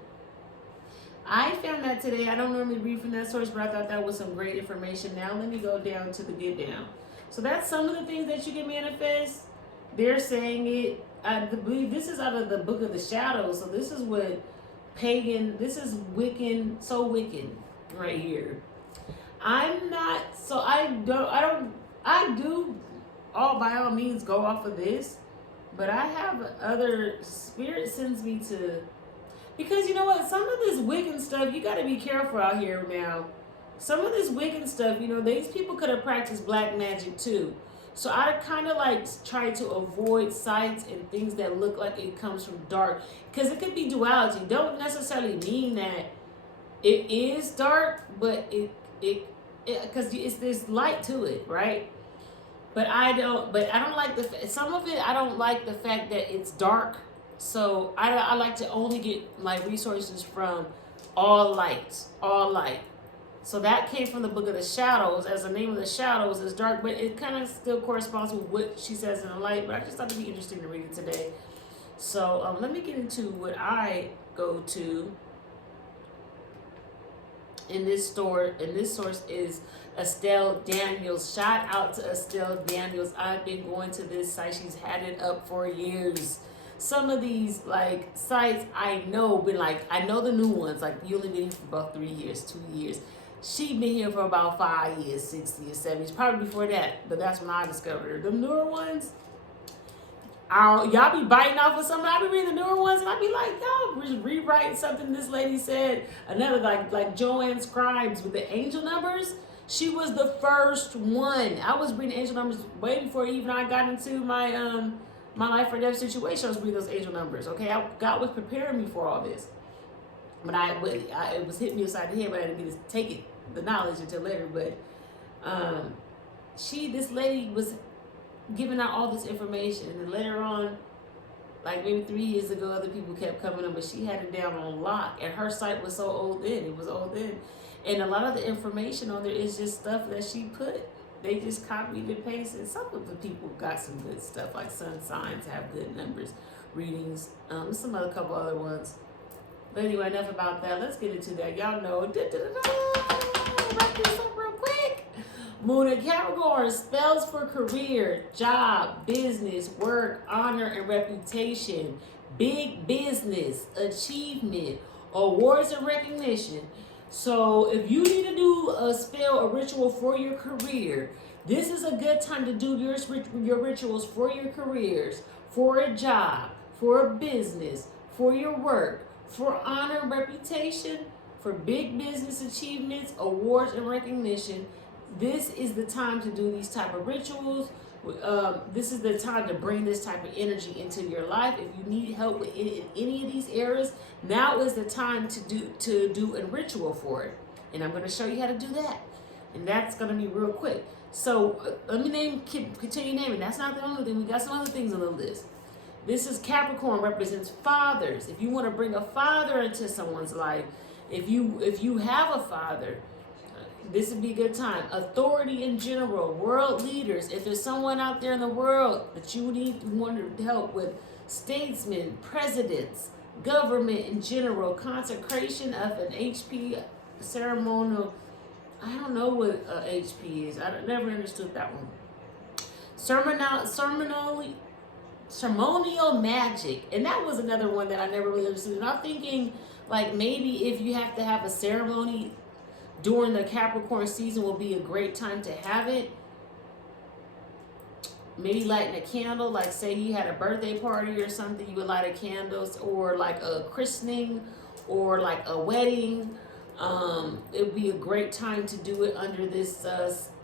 I found that today. I don't normally read from that source, but I thought that was some great information. Now let me go down to the get down. So that's some of the things that you can manifest. They're saying it. I believe this is out of the Book of the Shadows. So this is what pagan, this is Wiccan, so Wiccan right here. I'm not, so I do all by all means go off of this, but I have other, spirit sends me to, because you know what, some of this Wiccan stuff, you got to be careful out here now. Some of this Wiccan stuff, you know, these people could have practiced black magic too. So I kind of like try to avoid sites and things that look like it comes from dark, because it could be duality. Don't necessarily mean that it is dark, but it because there's light to it, right? But I don't like some of it. I don't like the fact that it's dark. So I like to only get my resources from all light, all light. So that came from the Book of the Shadows, as the name of the shadows is dark, but it kind of still corresponds with what she says in the light. But I just thought it'd be interesting to read it today. So let me get into what I go to. In this source is Estelle Daniels. Shout out to Estelle Daniels. I've been going to this site. She's had it up for years. Some of these like sites I know, but like I know the new ones. Like you only been here for about 3 years, 2 years. She been here for about 5 years, 6 years, 7 years, probably before that. But that's when I discovered her. The newer ones, y'all be biting off of something. I be reading the newer ones and I be like, y'all rewriting something this lady said. Another like Joanne Scribes with the angel numbers. She was the first one. I was reading angel numbers way before even I got into my my life or death situation. I was reading those angel numbers. Okay, God was preparing me for all this, but it was hitting me upside the head, but I didn't get to take the knowledge until later. But this lady was giving out all this information, and then later on, like maybe 3 years ago, other people kept coming up, but she had it down on lock, and her site was so old then. It was old then, and a lot of the information on there is just stuff that she put. They just copied and pasted. Some of the people got some good stuff, like sun signs have good numbers, readings, some other couple other ones. But anyway, enough about that. Let's get into that. Y'all know. Wrap this up real quick. Moon and Capricorn, spells for career, job, business, work, honor, and reputation, big business, achievement, awards and recognition. So if you need to do a spell, a ritual for your career, this is a good time to do your rituals for your careers, for a job, for a business, for your work, for honor and reputation, for big business achievements, awards and recognition. This is the time to do these type of rituals. This is the time to bring this type of energy into your life. If you need help with any of these areas, now is the time to do a ritual for it. And I'm going to show you how to do that. And that's going to be real quick. So let me continue naming. That's not the only thing. We got some other things on the list. This is Capricorn, represents fathers. If you want to bring a father into someone's life, if you have a father, this would be a good time. Authority in general, world leaders. If there's someone out there in the world that you want to help with, statesmen, presidents, government in general, consecration of an HP ceremonial. I don't know what HP is. I never understood that one. Ceremonial magic, and that was another one that I never really understood. And I'm thinking like maybe if you have to have a ceremony during the Capricorn season will be a great time to have it. Maybe lighting a candle, like say you had a birthday party or something, you would light a candle, or like a christening or like a wedding. It would be a great time to do it under this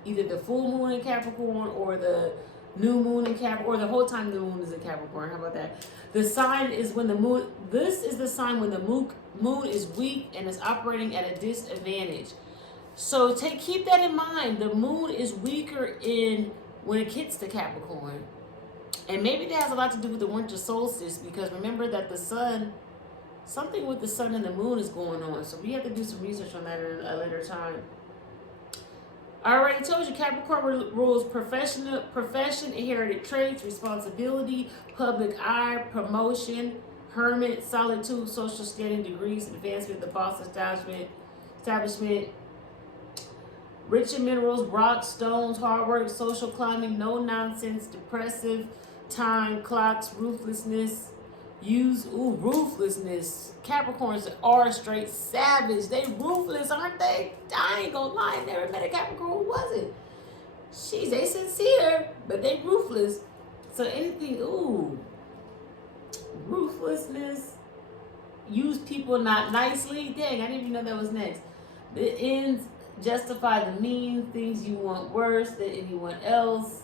either the full moon in Capricorn or the new moon in Capricorn, or the whole time the moon is in Capricorn. How about that? The sign is when the moon, this is the sign when the moon is weak and is operating at a disadvantage. So keep that in mind. The moon is weaker when it hits the Capricorn. And maybe that has a lot to do with the winter solstice, because remember that the sun, something with the sun and the moon is going on. So we have to do some research on that at a later time. I already told you Capricorn rules profession, inherited traits, responsibility, public eye, promotion, hermit, solitude, social standing, degrees, advancement, the boss establishment, Rich in minerals, rocks, stones, hard work, social climbing, no nonsense, depressive time, clocks, ruthlessness. Ruthlessness. Capricorns are straight savage. They ruthless, aren't they? I ain't gonna lie, I never met a Capricorn who wasn't. They sincere, but they ruthless. So anything, ruthlessness, use people not nicely. Dang, I didn't even know that was next. The ends justify the mean, things you want worse than anyone else.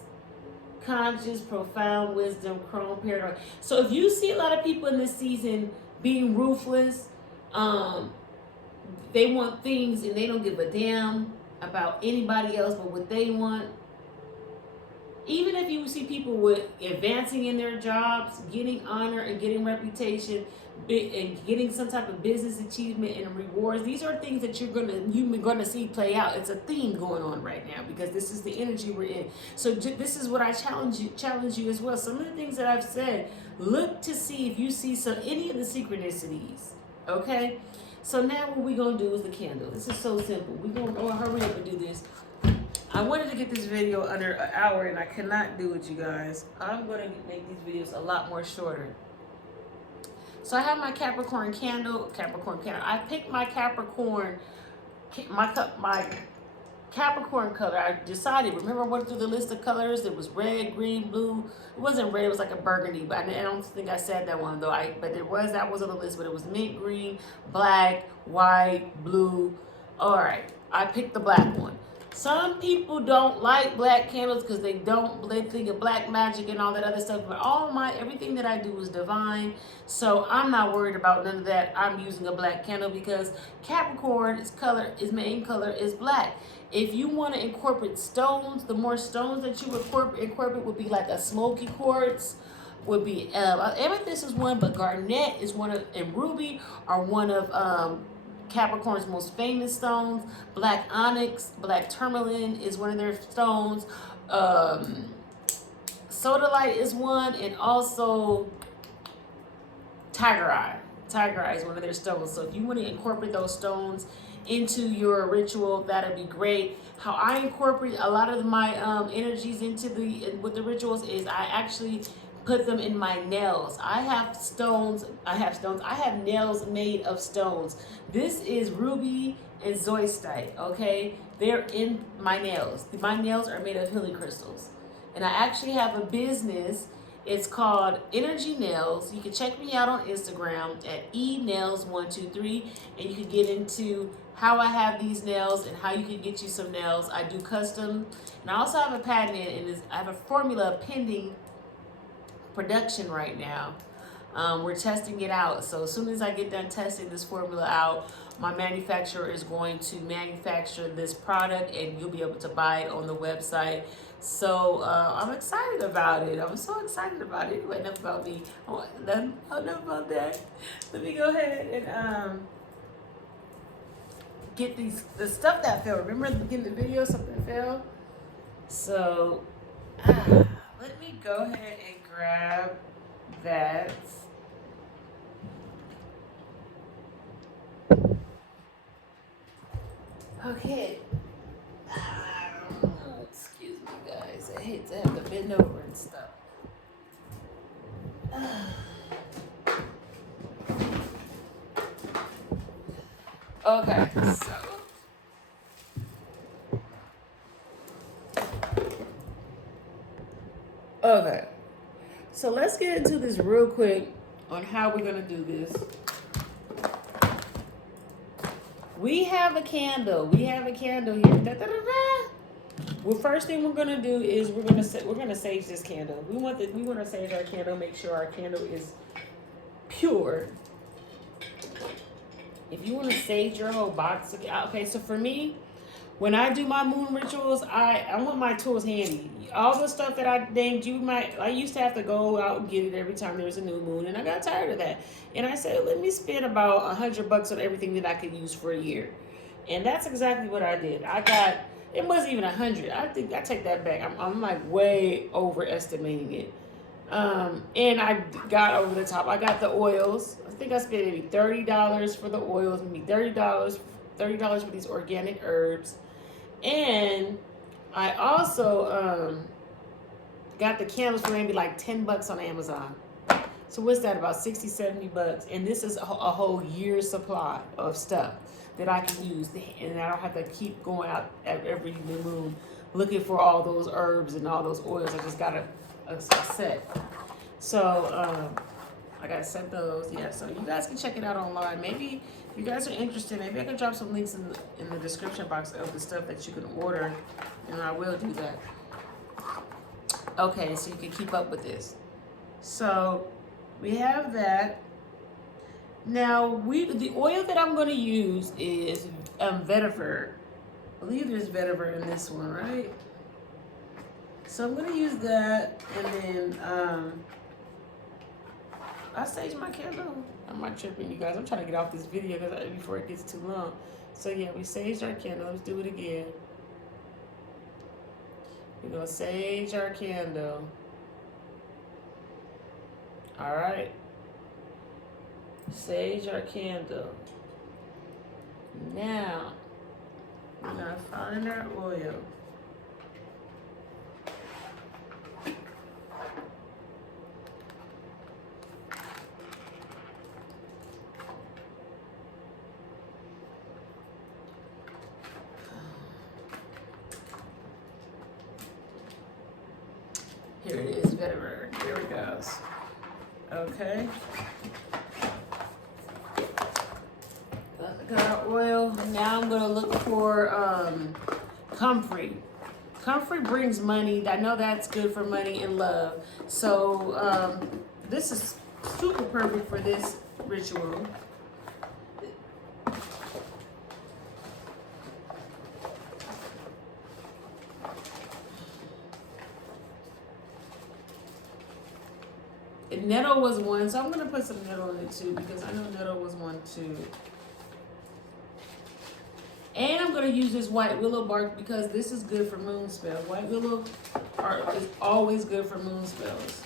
Conscious, profound wisdom, chrome paradox. So if you see a lot of people in this season being ruthless, they want things and they don't give a damn about anybody else but what they want. Even if you see people with advancing in their jobs, getting honor and getting reputation, and getting some type of business achievement and rewards, these are things that you're gonna see play out. It's a theme going on right now because this is the energy we're in. So this is what I challenge you as well. Some of the things that I've said, look to see if you see any of the synchronicities. Okay. So now what we're gonna do is the candle. This is so simple. We're gonna hurry up and do this. I wanted to get this video under an hour and I cannot do it, you guys. I'm going to make these videos a lot more shorter. So I have my Capricorn candle. I picked my Capricorn color. I decided, remember I went through the list of colors. It was red, green, blue. It wasn't red, it was like a burgundy, but I don't think I said that one though. That was on the list, but it was mint green, black, white, blue. All right, I picked the black one. Some people don't like black candles because they think of black magic and all that other stuff. But everything that I do is divine. So I'm not worried about none of that. I'm using a black candle because Capricorn, its main color is black. If you want to incorporate stones, the more stones that you incorporate would be like a smoky quartz, would be amethyst is one, but garnet is one of, and ruby are one of Capricorn's most famous stones. Black onyx, black tourmaline is one of their stones. Sodalite is one, and also tiger eye. Tiger eye is one of their stones. So if you want to incorporate those stones into your ritual, that'd be great. How I incorporate a lot of my energies with the rituals is I actually put them in my nails. I have nails made of stones. This is ruby and zoistite, okay? They're in my nails. My nails are made of healing crystals. And I actually have a business. It's called Energy Nails. You can check me out on Instagram at enails123, and you can get into how I have these nails and how you can get you some nails. I do custom, and I also have a patent and I have a formula pending production right now. We're testing it out. So as soon as I get done testing this formula out, my manufacturer is going to manufacture this product and you'll be able to buy it on the website. So I'm excited about it. I'm so excited about it. Anyway, enough about me. Enough about that. Let me go ahead and get the stuff that fell. Remember at the beginning of the video, something fell? So let me go ahead and grab that. Okay. Excuse me, guys. I hate to have to bend over and stuff. Okay, so. Okay. So let's get into this real quick on how we're going to do this. We have a candle. Here. Well, first thing we're gonna do is we're gonna sage this candle. We want to sage our candle. Make sure our candle is pure. If you want to sage your whole box, okay. So for me, when I do my moon rituals, I want my tools handy. All the stuff that I named I used to have to go out and get it every time there was a new moon, and I got tired of that. And I said, let me spend about $100 on everything that I could use for a year. And that's exactly what I did. It wasn't even 100. I think I take that back. I'm like way overestimating it. And I got over the top. I got the oils. I think I spent maybe $30 for the oils, maybe $30 for these organic herbs. And I also got the candles for maybe like $10 on Amazon. So what's that, about 60, $70? And this is a whole year's supply of stuff that I can use. And I don't have to keep going out every new moon looking for all those herbs and all those oils. I just got a set. So I got to set those. Yeah, so you guys can check it out online. Maybe if you guys are interested, maybe I can drop some links in the description box of the stuff that you can order. And I will do that. Okay, so you can keep up with this. So we have that. Now the oil that I'm going to use is vetiver. I believe there's vetiver in this one, right? So I'm going to use that, and then I sage my candle. I'm not tripping, you guys. I'm trying to get off this video before it gets too long. So yeah, we saged our candle. Let's do it again. We're going to sage our candle. All right. Sage our candle. Now, we're going to find our oil. Here it is, vetiver. Here it goes. Okay. Got our oil. Now I'm gonna look for comfrey. Comfrey brings money. I know that's good for money and love. So this is super perfect for this ritual. Nettle was one, so I'm going to put some nettle in it too, because I know nettle was one too. And I'm going to use this white willow bark because this is good for moon spells. White willow is always good for moon spells.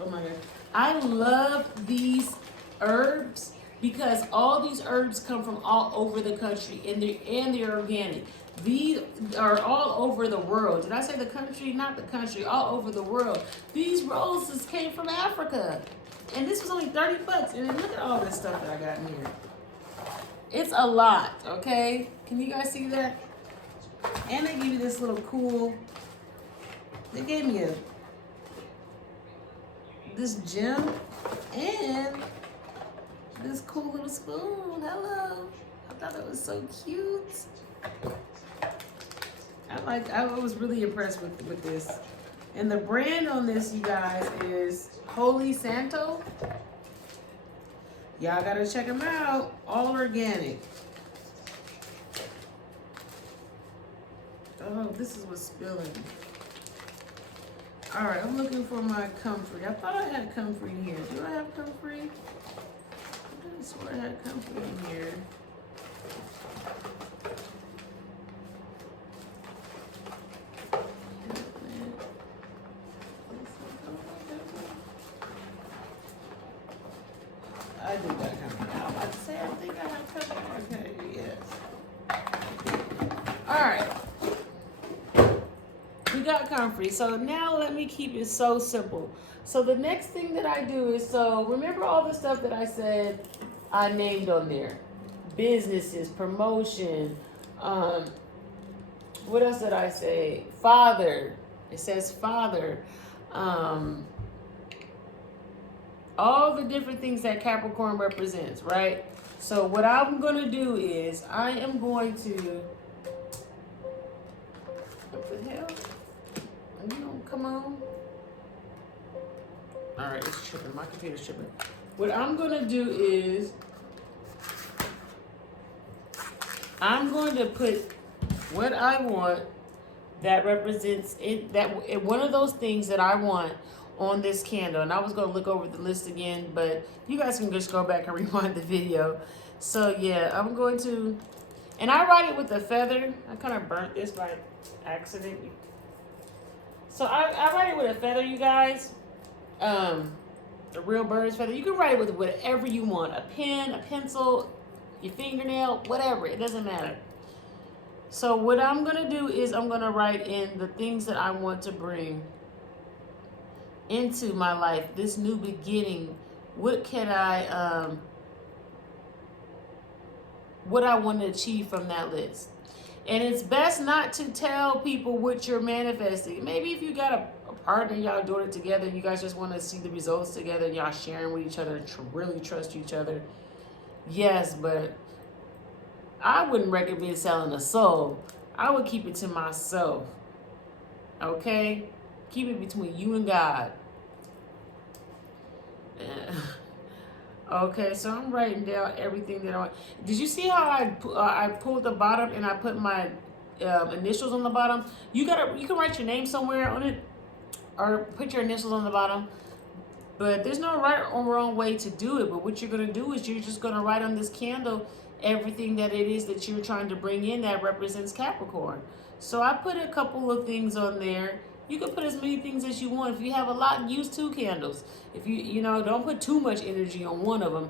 Oh my God. I love these herbs because all these herbs come from all over the country, and they're organic. These are all over the world. Did I say the country? Not the country, all over the world. These roses came from Africa. And this was only $30. And look at all this stuff that I got in here. It's a lot, okay? Can you guys see that? And they give you this little cool, they gave me this gem and this cool little spoon. Hello. I thought that was so cute. I was really impressed with this. And the brand on this, you guys, is Holy Santo. Y'all gotta check them out. All organic. Oh, this is what's spilling. All right, I'm looking for my comfrey. I thought I had comfrey in here. Do I have comfrey? I could have swore I had comfrey in here. I do got comfrey. I was about to say, I think I have comfrey. Okay, yes. All right. We got comfrey. So now let me keep it so simple. So the next thing that I do is, so remember all the stuff that I said I named on there. Businesses, promotion, what else did I say? Father. It says father. All the different things that Capricorn represents, right? So what I'm going to do is I am going to, what the hell? You don't come on. All right, it's tripping. My computer's tripping. What I'm going to do is I'm going to put what I want that represents it, that one of those things that I want on this candle. And I was going to look over the list again, but you guys can just go back and rewind the video. So yeah, I'm going to, and I write it with a feather. I kind of burnt this by accident. So I write it with a feather, you guys. A real bird's feather. You can write it with whatever you want. A pen, a pencil, your fingernail, whatever. It doesn't matter. So what I'm going to do is I'm going to write in the things that I want to bring into my life, this new beginning. What can what I want to achieve from that list. And it's best not to tell people what you're manifesting. Maybe if you got a partner, y'all doing it together, you guys just want to see the results together, y'all sharing with each other, really trust each other. Yes, but I wouldn't recommend selling a soul. I would keep it to myself. Okay? Keep it between you and God. Okay, so I'm writing down everything that I want. Did you see how I pulled the bottom and I put my initials on the bottom? You can write your name somewhere on it, or put your initials on the bottom. But there's no right or wrong way to do it. But what you're gonna do is you're just gonna write on this candle everything that it is that you're trying to bring in that represents Capricorn. So I put a couple of things on there. You can put as many things as you want. If you have a lot, use 2 candles. If you don't put too much energy on one of them.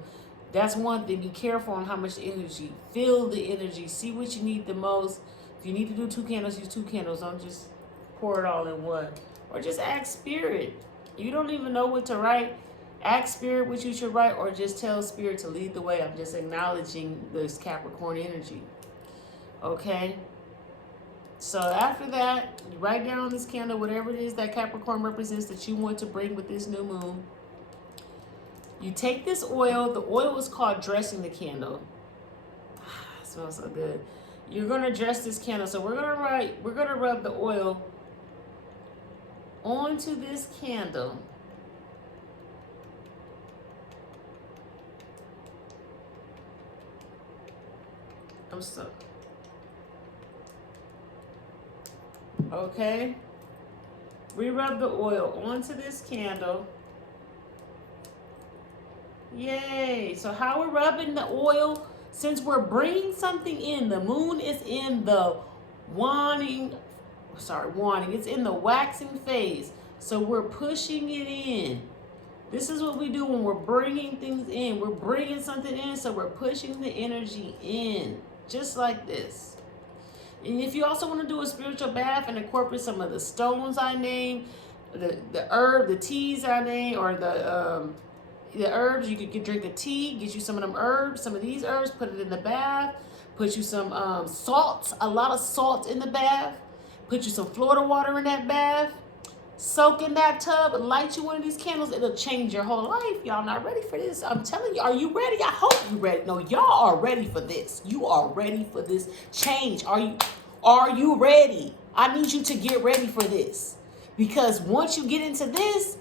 That's one thing. Be careful on how much energy. Feel the energy. See what you need the most. If you need to do 2 candles, use 2 candles. Don't just pour it all in one. Or just ask Spirit. You don't even know what to write. Ask Spirit what you should write, or just tell Spirit to lead the way. I'm just acknowledging this Capricorn energy. Okay? So after that, you write down on this candle whatever it is that Capricorn represents that you want to bring with this new moon. You take this oil. The oil is called dressing the candle. It smells so good. You're going to dress this candle. So we're going to rub the oil onto this candle. I'm so... Okay, we rub the oil onto this candle. Yay! So how we're rubbing the oil, since we're bringing something in, the moon is in the it's in the waxing phase. So we're pushing it in. This is what we do when we're bringing things in. We're bringing something in, so we're pushing the energy in, just like this. And if you also want to do a spiritual bath and incorporate some of the stones I named, the teas I named, or the herbs, you could drink a tea, get you some of them herbs, some of these herbs, put it in the bath, put you some salt, a lot of salt in the bath, put you some Florida water in that bath, soak in that tub, light you one of these candles. It'll change your whole life. Y'all not ready for this. I'm telling you, are you ready? I hope you're ready. No, y'all are ready for this. You are ready for this change. Are you ready? I need you to get ready for this. Because once you get into this,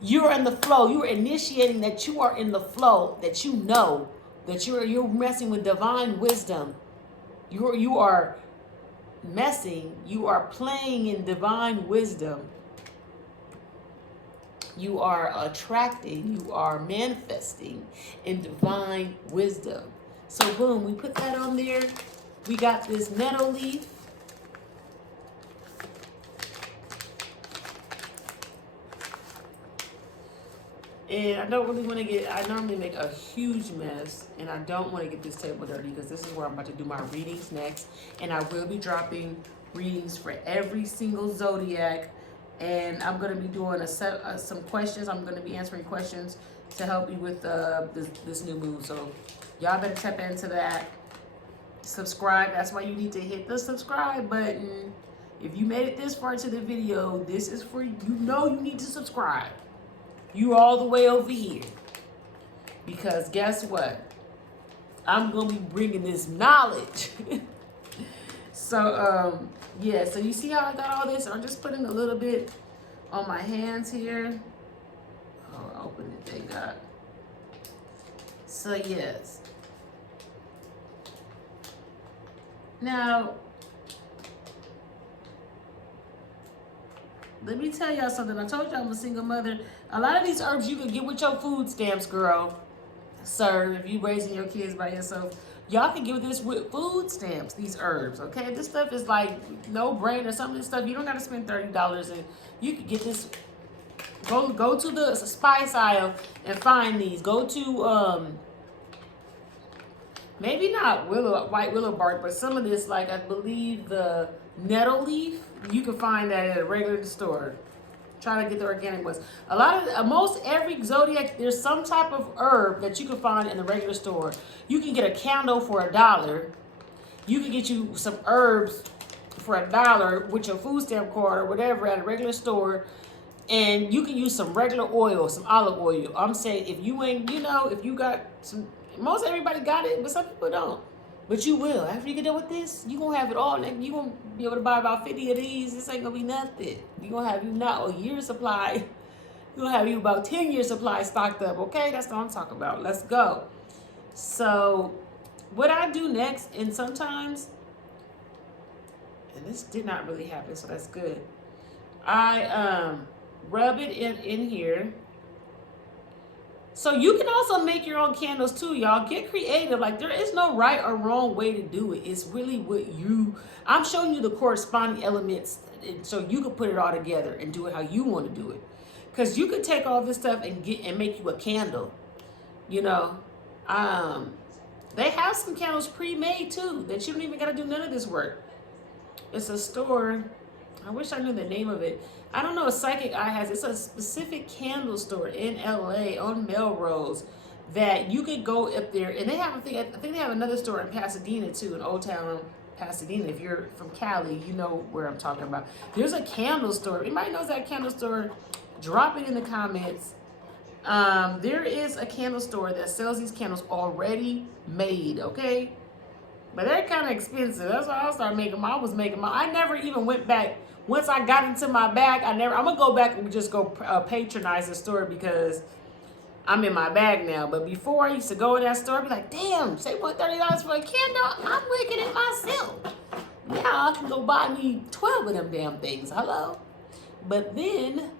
you're in the flow. You're initiating that you are in the flow, that you know that you're messing with divine wisdom. You are playing in divine wisdom. You are attracting, you are manifesting in divine wisdom. So boom, we put that on there. We got this nettle leaf. And I don't really want to I normally make a huge mess, and I don't want to get this table dirty because this is where I'm about to do my readings next. And I will be dropping readings for every single zodiac. And I'm going to be doing some questions. I'm going to be answering questions to help you with this new moon. So y'all better tap into that. Subscribe. That's why you need to hit the subscribe button. If you made it this far into the video, this is for you. You know you need to subscribe. You all the way over here. Because guess what? I'm going to be bringing this knowledge. So, yeah, so you see how I got all this? I'm just putting a little bit on my hands here. Oh, I opened it, thank God. So, yes. Now, let me tell y'all something. I told you I'm a single mother. A lot of these herbs you can get with your food stamps, girl. Sir, if you raising your kids by yourself, y'all can get this with food stamps, these herbs, okay? This stuff is like no brainer. Some of this stuff, you don't got to spend $30, and you can get this. Go to the spice aisle and find these. Go to maybe not white willow bark, but some of this, like I believe the nettle leaf, you can find that at a regular store. Try to get the organic ones. A lot of most every zodiac, there's some type of herb that you can find in the regular store. You can get a candle for $1. You can get you some herbs for $1 with your food stamp card or whatever at a regular store, and you can use some regular oil, some olive oil. I'm saying if you ain't, if you got some, most everybody got it, but some people don't. But you will. After you get done with this, you gonna have it all. And you gonna be able to buy about 50 of these. This ain't gonna be nothing. You gonna have you not a year's supply. You gonna have you about 10 years supply stocked up. Okay, that's what I'm talking about. Let's go. So, what I do next, and sometimes, and this did not really happen, so that's good. I rub it in here. So you can also make your own candles too, y'all. Get creative. Like, there is no right or wrong way to do it. It's really what I'm showing you the corresponding elements so you can put it all together and do it how you want to do it. Because you could take all this stuff and make you a candle. They have some candles pre-made too that you don't even got to do none of this work. It's a store. I wish I knew the name of it. I don't know, a Psychic Eye has, it's a specific candle store in LA on Melrose that you could go up there, and they have, I think they have another store in Pasadena too, in Old Town Pasadena. If you're from Cali, you know where I'm talking about. There's a candle store. Anybody knows that candle store? Drop it in the comments. There is a candle store that sells these candles already made, okay? But they're kind of expensive. That's why I started making them. I was making them. I never even went back. Once I got into my bag, I'm going to go back and just go patronize the store because I'm in my bag now. But before, I used to go in that store and be like, damn, say what, $30 for a candle? I'm making it myself. Now I can go buy me 12 of them damn things. Hello? But then,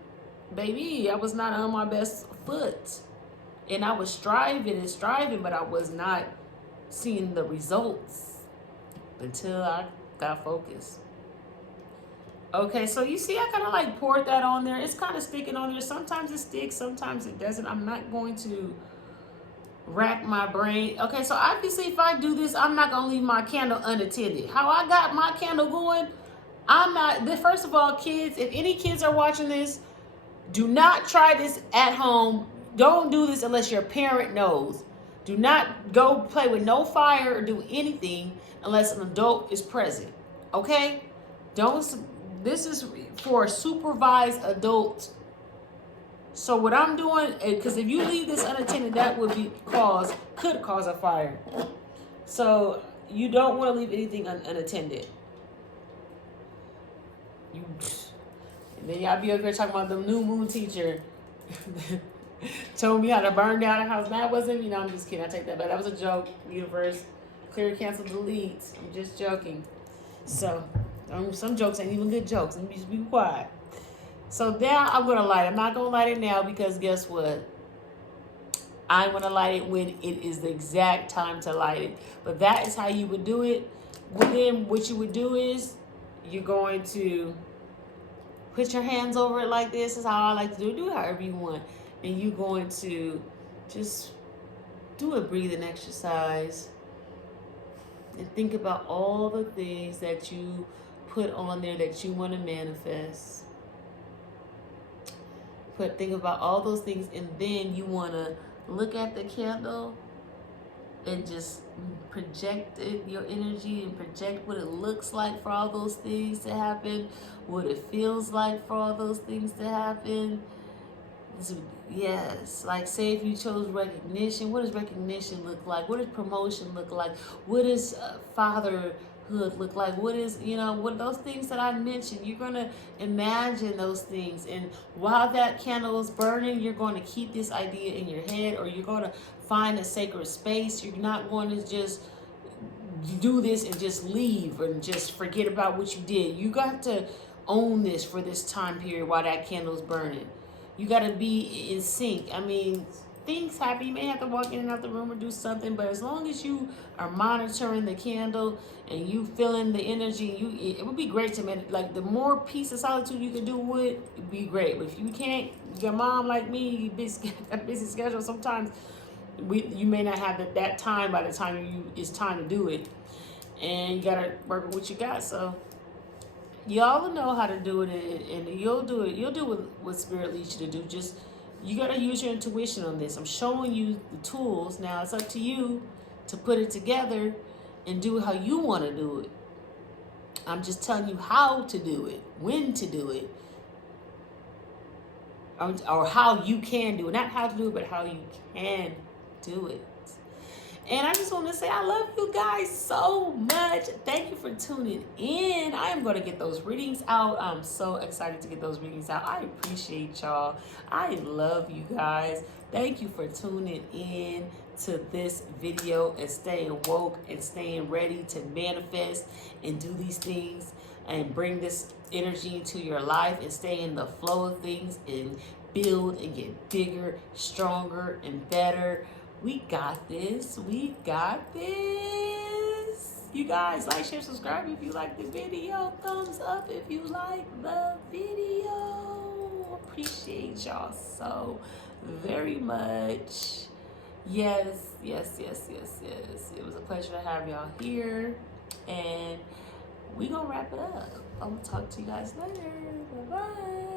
baby, I was not on my best foot. And I was striving, but I was not seeing the results until I got focused. Okay, so you see I kind of like poured that on there. It's kind of sticking on there. Sometimes it sticks, sometimes it doesn't. I'm not going to rack my brain. Okay, so obviously if I do this, I'm not going to leave my candle unattended. How I got my candle going, first of all, kids, if any kids are watching this, do not try this at home. Don't do this unless your parent knows. Do not go play with no fire or do anything unless an adult is present. Okay? This is for supervised adults. So what I'm doing, because if you leave this unattended, that could cause a fire. So you don't want to leave anything unattended. And then y'all be over here talking about the new moon teacher. Told me how to burn down a house. That wasn't, I'm just kidding. I take that back. That was a joke. Universe, clear, cancel, delete. I'm just joking. So, some jokes ain't even good jokes. Let me just be quiet. So now I'm going to light it. I'm not going to light it now because guess what? I'm going to light it when it is the exact time to light it. But that is how you would do it. Then what you would do is you're going to put your hands over it like this. This is how I like to do it. Do it however you want. And you're going to just do a breathing exercise and think about all the things that you put on there that you want to manifest. Think about all those things, and then you want to look at the candle and just project your energy and project what it looks like for all those things to happen, what it feels like for all those things to happen. Yes, like say if you chose recognition, what does recognition look like? What does promotion look like? What does fatherhood look like? What is, what those things that I mentioned, you're going to imagine those things. And while that candle is burning, you're going to keep this idea in your head, or you're going to find a sacred space. You're not going to just do this and just leave and just forget about what you did. You got to own this for this time period while that candle is burning. You got to be in sync. I mean, things happen. You may have to walk in and out the room or do something, but as long as you are monitoring the candle and you feeling the energy, it would be great to make, like, the more peace and solitude you can do with, it'd be great. But if you can't, your mom like me, a busy schedule, sometimes you may not have that time by the time it's time to do it, and you gotta work with what you got. So y'all will know how to do it, and you'll do it. You'll do what spirit leads you to do. Just you gotta use your intuition on this. I'm showing you the tools. Now it's up to you to put it together and do it how you want to do it. I'm just telling you how to do it, when to do it, or how you can do it. Not how to do it, but how you can do it. And I just want to say I love you guys so much. Thank you for tuning in. I am going to get those readings out. I'm so excited to get those readings out. I appreciate y'all. I love you guys. Thank you for tuning in to this video and staying woke and staying ready to manifest and do these things and bring this energy into your life and stay in the flow of things and build and get bigger, stronger, and better. We got this. We got this. You guys, like, share, subscribe if you like the video. Thumbs up if you like the video. Appreciate y'all so very much. Yes, yes, yes, yes, yes. It was a pleasure to have y'all here. And we gonna wrap it up. I'm gonna talk to you guys later. Bye-bye.